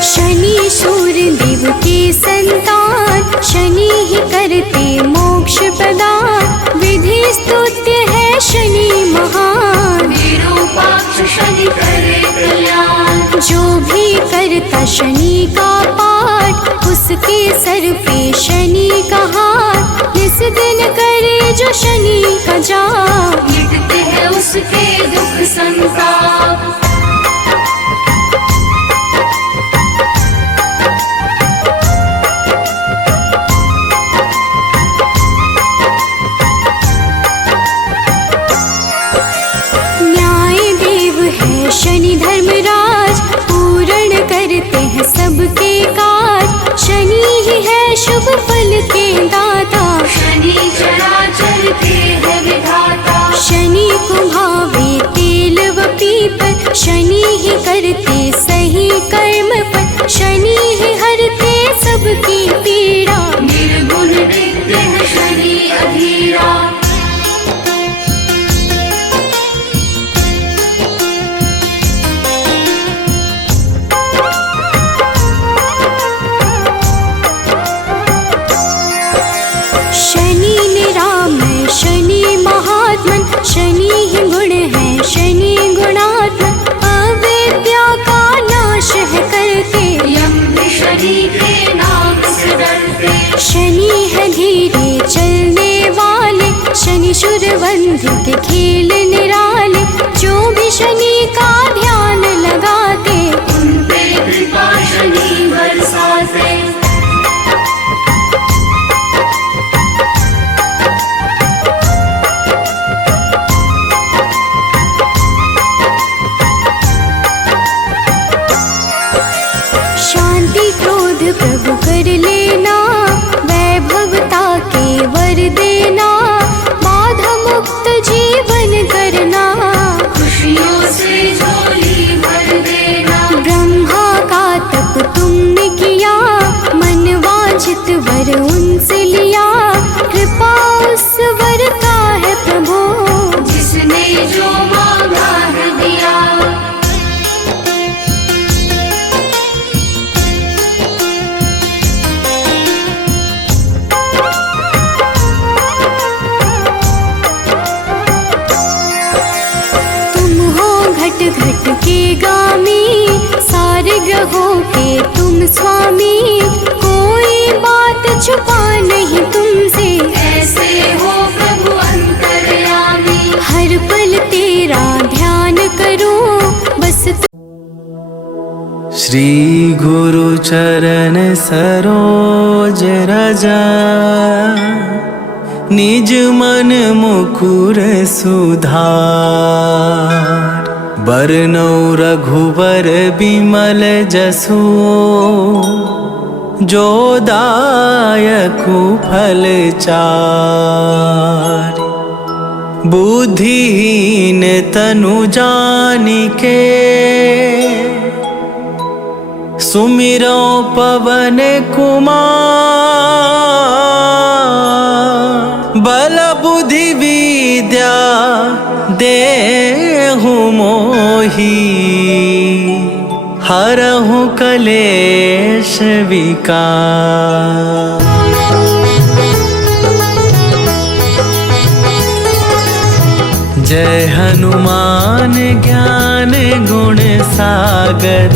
शनि सूर्यदेव के संतान, शनि ही करते मोक्ष प्रदान। विधि स्तुत्य है शनि महान, विरूपाक्ष शनि करे कल्याण। जो भी करता शनि का पाठ, उसके सर पे शनि का हाथ। निस दिन करे जो शनि का जाप, मिटते हैं उसके दुख संताप। न्याय देव है शनि धर्मराज, पूर्ण करते हैं सबके काज। शनि ही है शुभ फल के दाता, शनि चराचर के है विधाता। शनि को भावे तेल व पीपल, शनि ही करते सही कर्म पर। शनि ही हरते सबकी पीड़ा, निर्गुण नित्य है शनि अधीरा। शनि निरामय शनि महात्मन, शनि ही गुण है शनि गुणात्मन। अविद्या का नाश है करते, यम भी शनि के नाम से डरते। शनि है धीरे चलने वाले, शनि शूरवंधी के खेल निराले। जो भी शनि का ध्यान लगाते, उन पे कृपा शनि बरसाते। शांति क्रोध प्रभु कर लेना, वैभवता के वर देना। बाधा मुक्त जीवन करना, खुशियों से झोली भर देना। ब्रह्मा का तप तुमने किया, मन वांछित वर उनसे लिया। कृपा रहो के तुम स्वामी, कोई बात छुपा नहीं तुमसे। ऐसे हो प्रभु अंतर्यामी, हर पल तेरा ध्यान करूं बस श्री गुरु चरण सरोज रजा, निज मन मुकुर सुधार। बरनौ रघुबर बिमल जसु, जो दायकु फल चार। बुद्धिहीन तनु जानिके, सुमिरो पवन कुमार। बल बुद्धि विद्या देहु मोहि, हरहु कलेश विकार। जय हनुमान ज्ञान गुण सागर,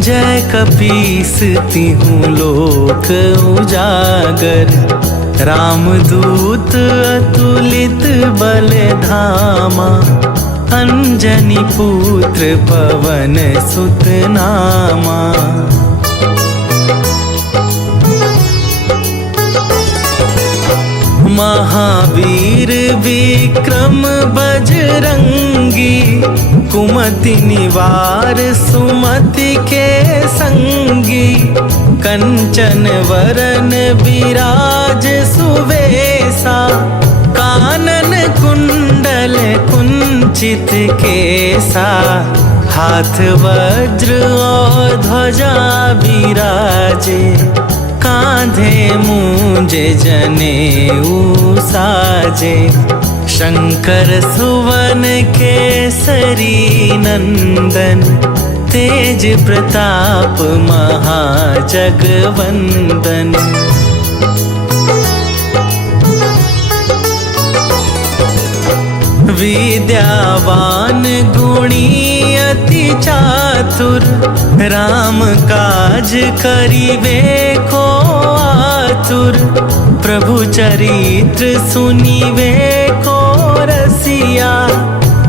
जय कपीस तिहुँ लोक उजागर। रामदूत अतुलित बल धामा, अंजनी पुत्र पवन सुत नामा। महावीर विक्रम बजरंगी, कुमति निवार सुमति के संगी। कंचन वरन विराज सुवेसा, कानन कुंडल कुंचित केसा। हाथ वज्र और ध्वजा विराजे, कांधे मूंजे जनेऊ साजे। शंकर सुवन केसरी नंदन, तेज प्रताप महाजगवंदन। विद्यावान गुणी अति चातुर, राम काज करिबे को आतुर। प्रभु चरित्र सुनिबे को रसिया,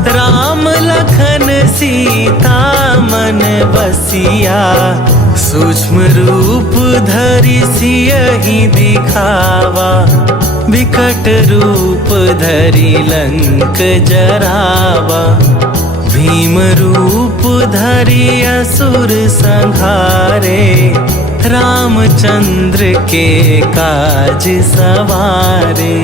राम लखन सीता मन बसिया। सूक्ष्म रूप धरि सियहि दिखावा, विकट रूप धरि लंक जरावा। भीम रूप धरि असुर संहारे, रामचंद्र के काज सवारे।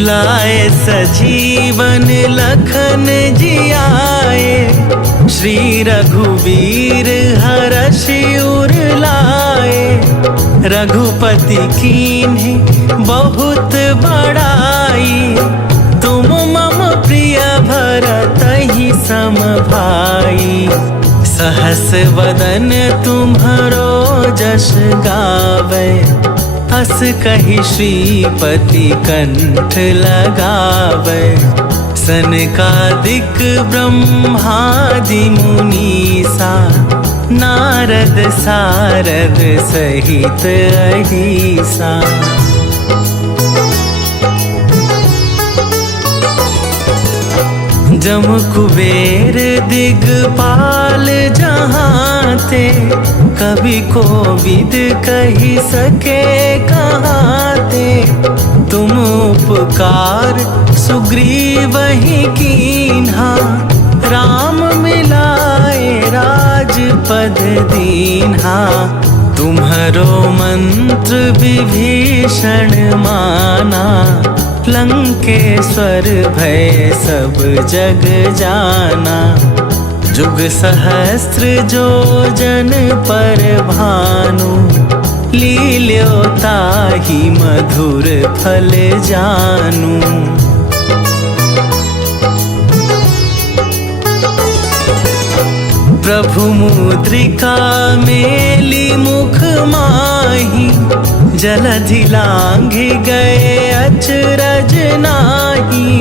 लाए सजीवन लखन जियाए, श्री रघुवीर हरषि उर लाए। रघुपति कीन्ही बहुत बड़ाई, तुम मम प्रिय भरतहि सम भाई। सहस वदन तुम्हरो जस गावे, अस कहि श्रीपति कंठ लगावे। सनकादिक ब्रह्मादि मुनीसा, नारद सारद सहित अहिसा। जम कुबेर दिगपाल जहाते, कभी कोविद कही सके कहाते। तुम उपकार सुग्रीवहि कीन्हा, राम मिलाए राजपद दीन्हा। तुम्हरो मंत्र विभीषण माना, लंकेश्वर भय सब जग जाना। जुग सहस्त्र जो जन पर भानु, लील्यो ताहि मधुर फल जानू। प्रभु मुद्रिका मेली मुख माही, जलधि लांघि गए अचरज नाही।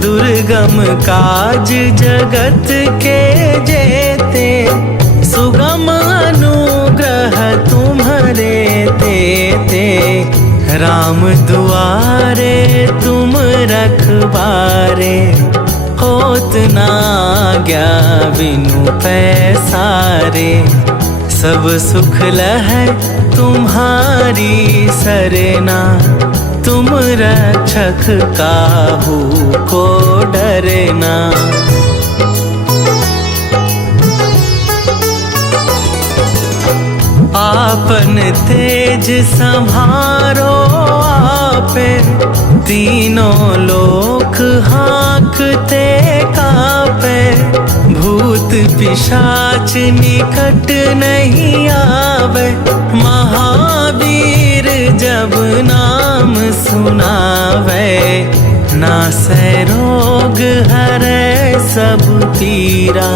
दुर्गम काज जगत के जेते, सुगम अनुग्रह तुम्हारे तेते। राम दुआरे तुम रखबारे, होत ना आज्ञा बिनु पैसारे। सब सुख लहै तुम्हारी सरना, तुम रक्षक काहू को डरना। आपन तेज संभारो आपे, तीनों लोक हाँकते कापे। भूत पिशाच निकट नहीं आवे, महावीर जब नाम सुनावे। नासै रोग हरै सब पीरा,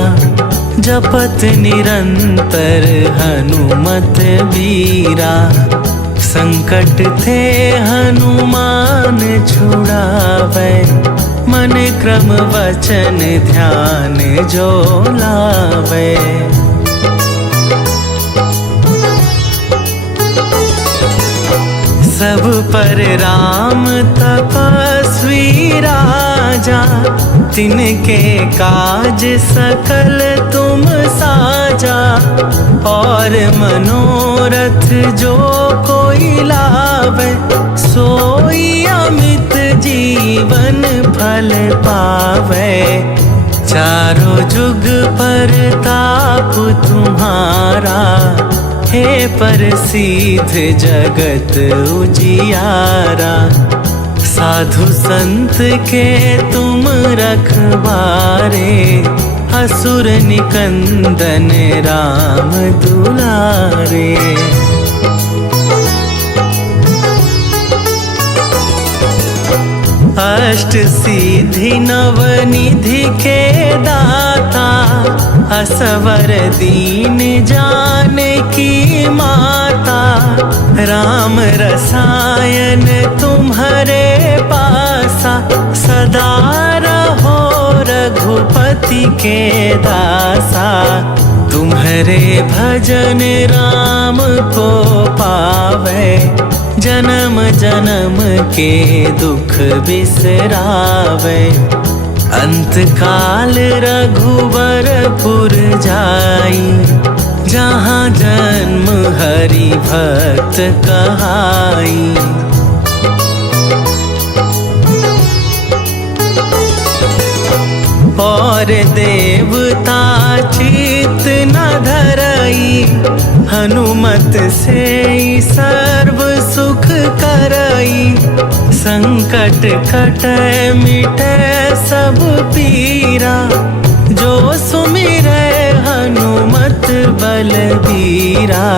जपत निरंतर हनुमत बीरा। संकट थे हनुमान छुड़ावे, मन क्रम वचन ध्यान जो लावे। सब पर राम तपस्वी राजा, तिनके काज सकल तुम साजा। और मनोरथ जो कोई लावे, सोई अमित जीवन फल पावे। चारों जुग परताप तुम्हारा, हे प्रसिद्ध जगत उजियारा। साधु संत के तुम रखवारे, असुर निकंदन राम दुलारे। अष्ट सिद्धि नवनिधि के दाता, असवर दीन जानकी माता। राम रसायन तुम्हारे पासा, सदा रहो रघुपति के दासा। तुम्हारे भजन राम को पावे, जन्म जन्म के दुख बिसरावे। अंत काल रघुबरपुर जाई, जहाँ जन्म हरि भक्त कहाई। और देवता चित न धरई, हनुमत से सर्व सुख करई। संकट कटै मिटै सब पीरा, जो सुमिरै हनुमत बलबीरा।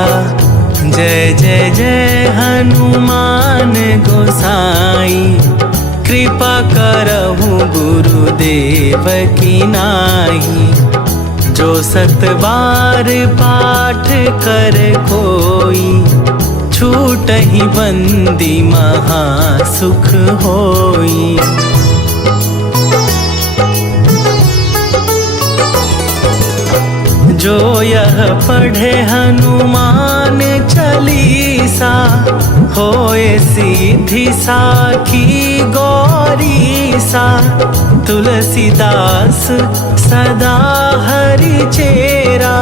जय जय जय हनुमान गोसाई, कृपा करहु गुरुदेव की नाई। जो सत बार पाठ कर कोई, छूटहि बंदी महा सुख होई। जो यह पढ़े हनुमान चालीसा, होए सिद्धि साखी गौरीसा। तुलसीदास सदा हरि चेरा,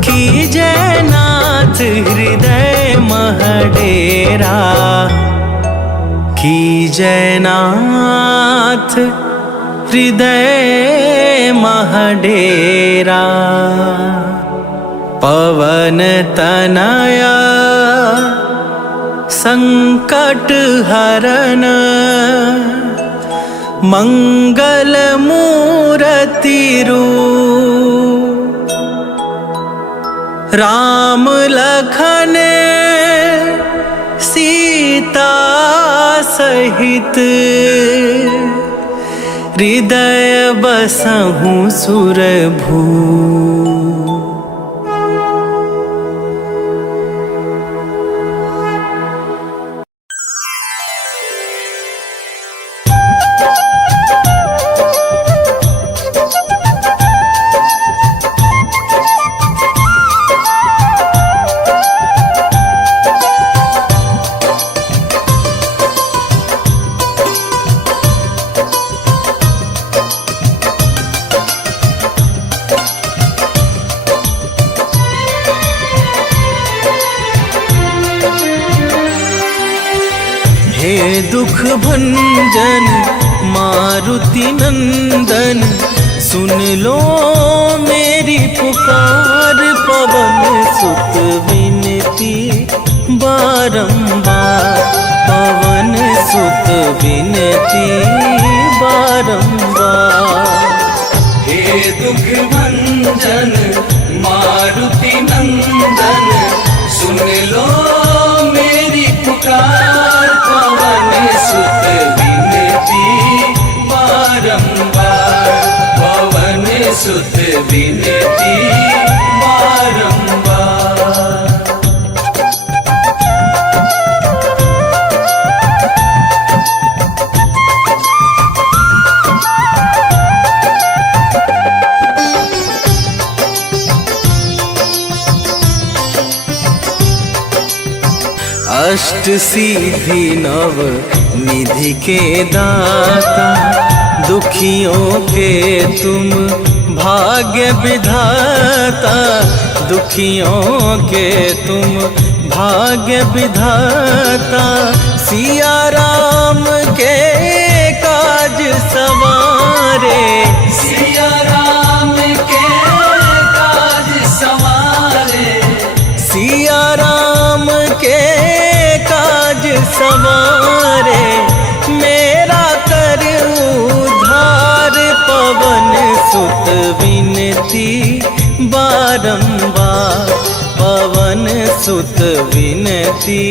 कीजय नाथ हृदय महडेरा। कीजय नाथ हृदय महडेरा। पवन तनया संकट हरन, मंगल मूर्ति रूप। राम लखन सीता सहित, हृदय बसहु सुरभू। हे दुख भंजन मारुति नंदन, सुन लो मेरी पुकार। पवन सुत विनती बारंबार, पवन सुत विनती बारंबार। हे दुख भंजन मारुति नंदन, सुन लो मेरी पुकार। पवन सुत विनती बारंबार, पवन सुत विनती बारंबार। अष्ट सिद्धि नव निधि के दाता, दुखियों के तुम भाग्य विधाता। दुखियों के तुम भाग्य विधाता, सिया राम के काज सवारे। सिया राम के काज सवारे, सिया राम के काज सवारे। मेरा कर उद्धार, पवन सुत विनती बारंबार, पवन सुत विनती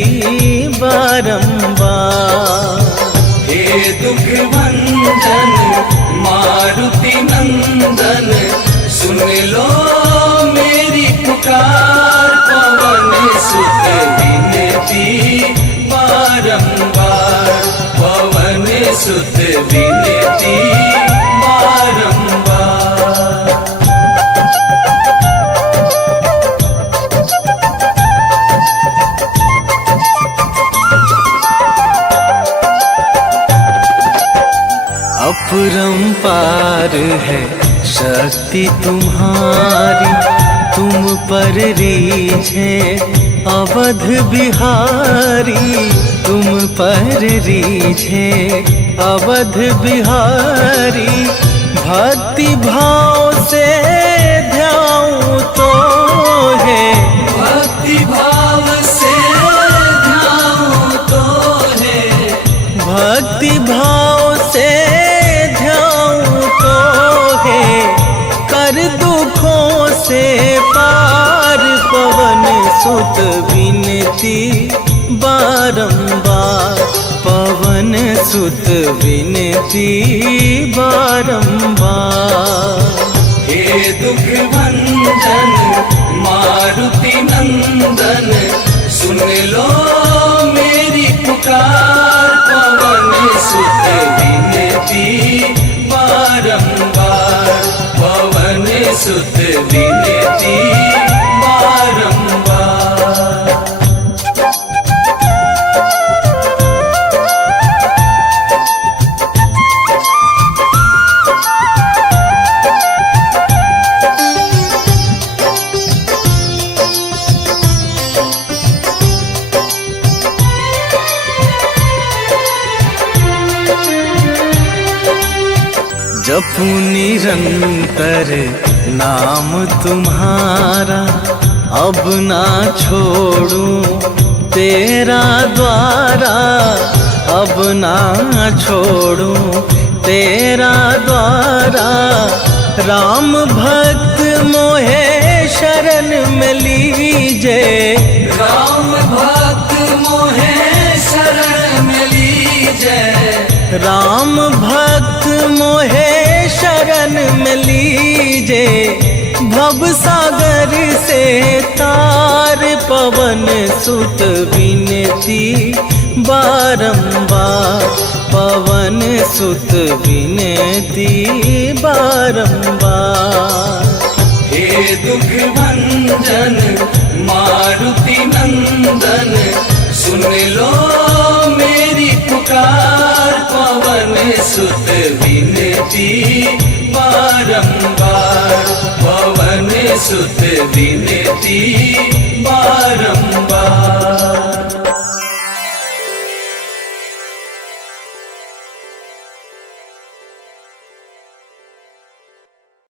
बारंबार। हे दुख भंजन मारुति नंदन, सुन लो मेरी पुकार। पवन सुत विनती बारंबार, पवन सुत विनती बारंबार। अपरंपार है शक्ति तुम्हारी, तुम पर रीझे अवध बिहारी। तुम पर रीझे अवध बिहारी, भक्ति भाव से ध्याऊं तो है। भक्ति भाव से ध्याऊं तो है, भक्ति भाव से ध्याऊं तो है। कर दुखों से पार, पवन सुत विनती बारंबार, पवन सुत विनती बारंबार। हे दुख भंजन मारुति नंदन, सुन लो मेरी पुकार। पवन सुत विनती बारंबार, पवन सुत विनती बारंबार। जपू निरंतर नाम तुम्हारा, अब ना छोड़ूं तेरा द्वारा। अब ना छोड़ूं तेरा द्वारा। राम भक्त मोहे शरण में लीजे, राम भक्त मोहे शरण में लीजे। राम भक्त मोहे शरण में लीजे, भव सागर से तार। पवन सुत विनती बारंबार, पवन सुत विनती बारंबार। हे दुख भंजन मारुति नंदन, सुन लो मेरी पुकार। पवन सुत विनती बारंबार, पवन सुत विनती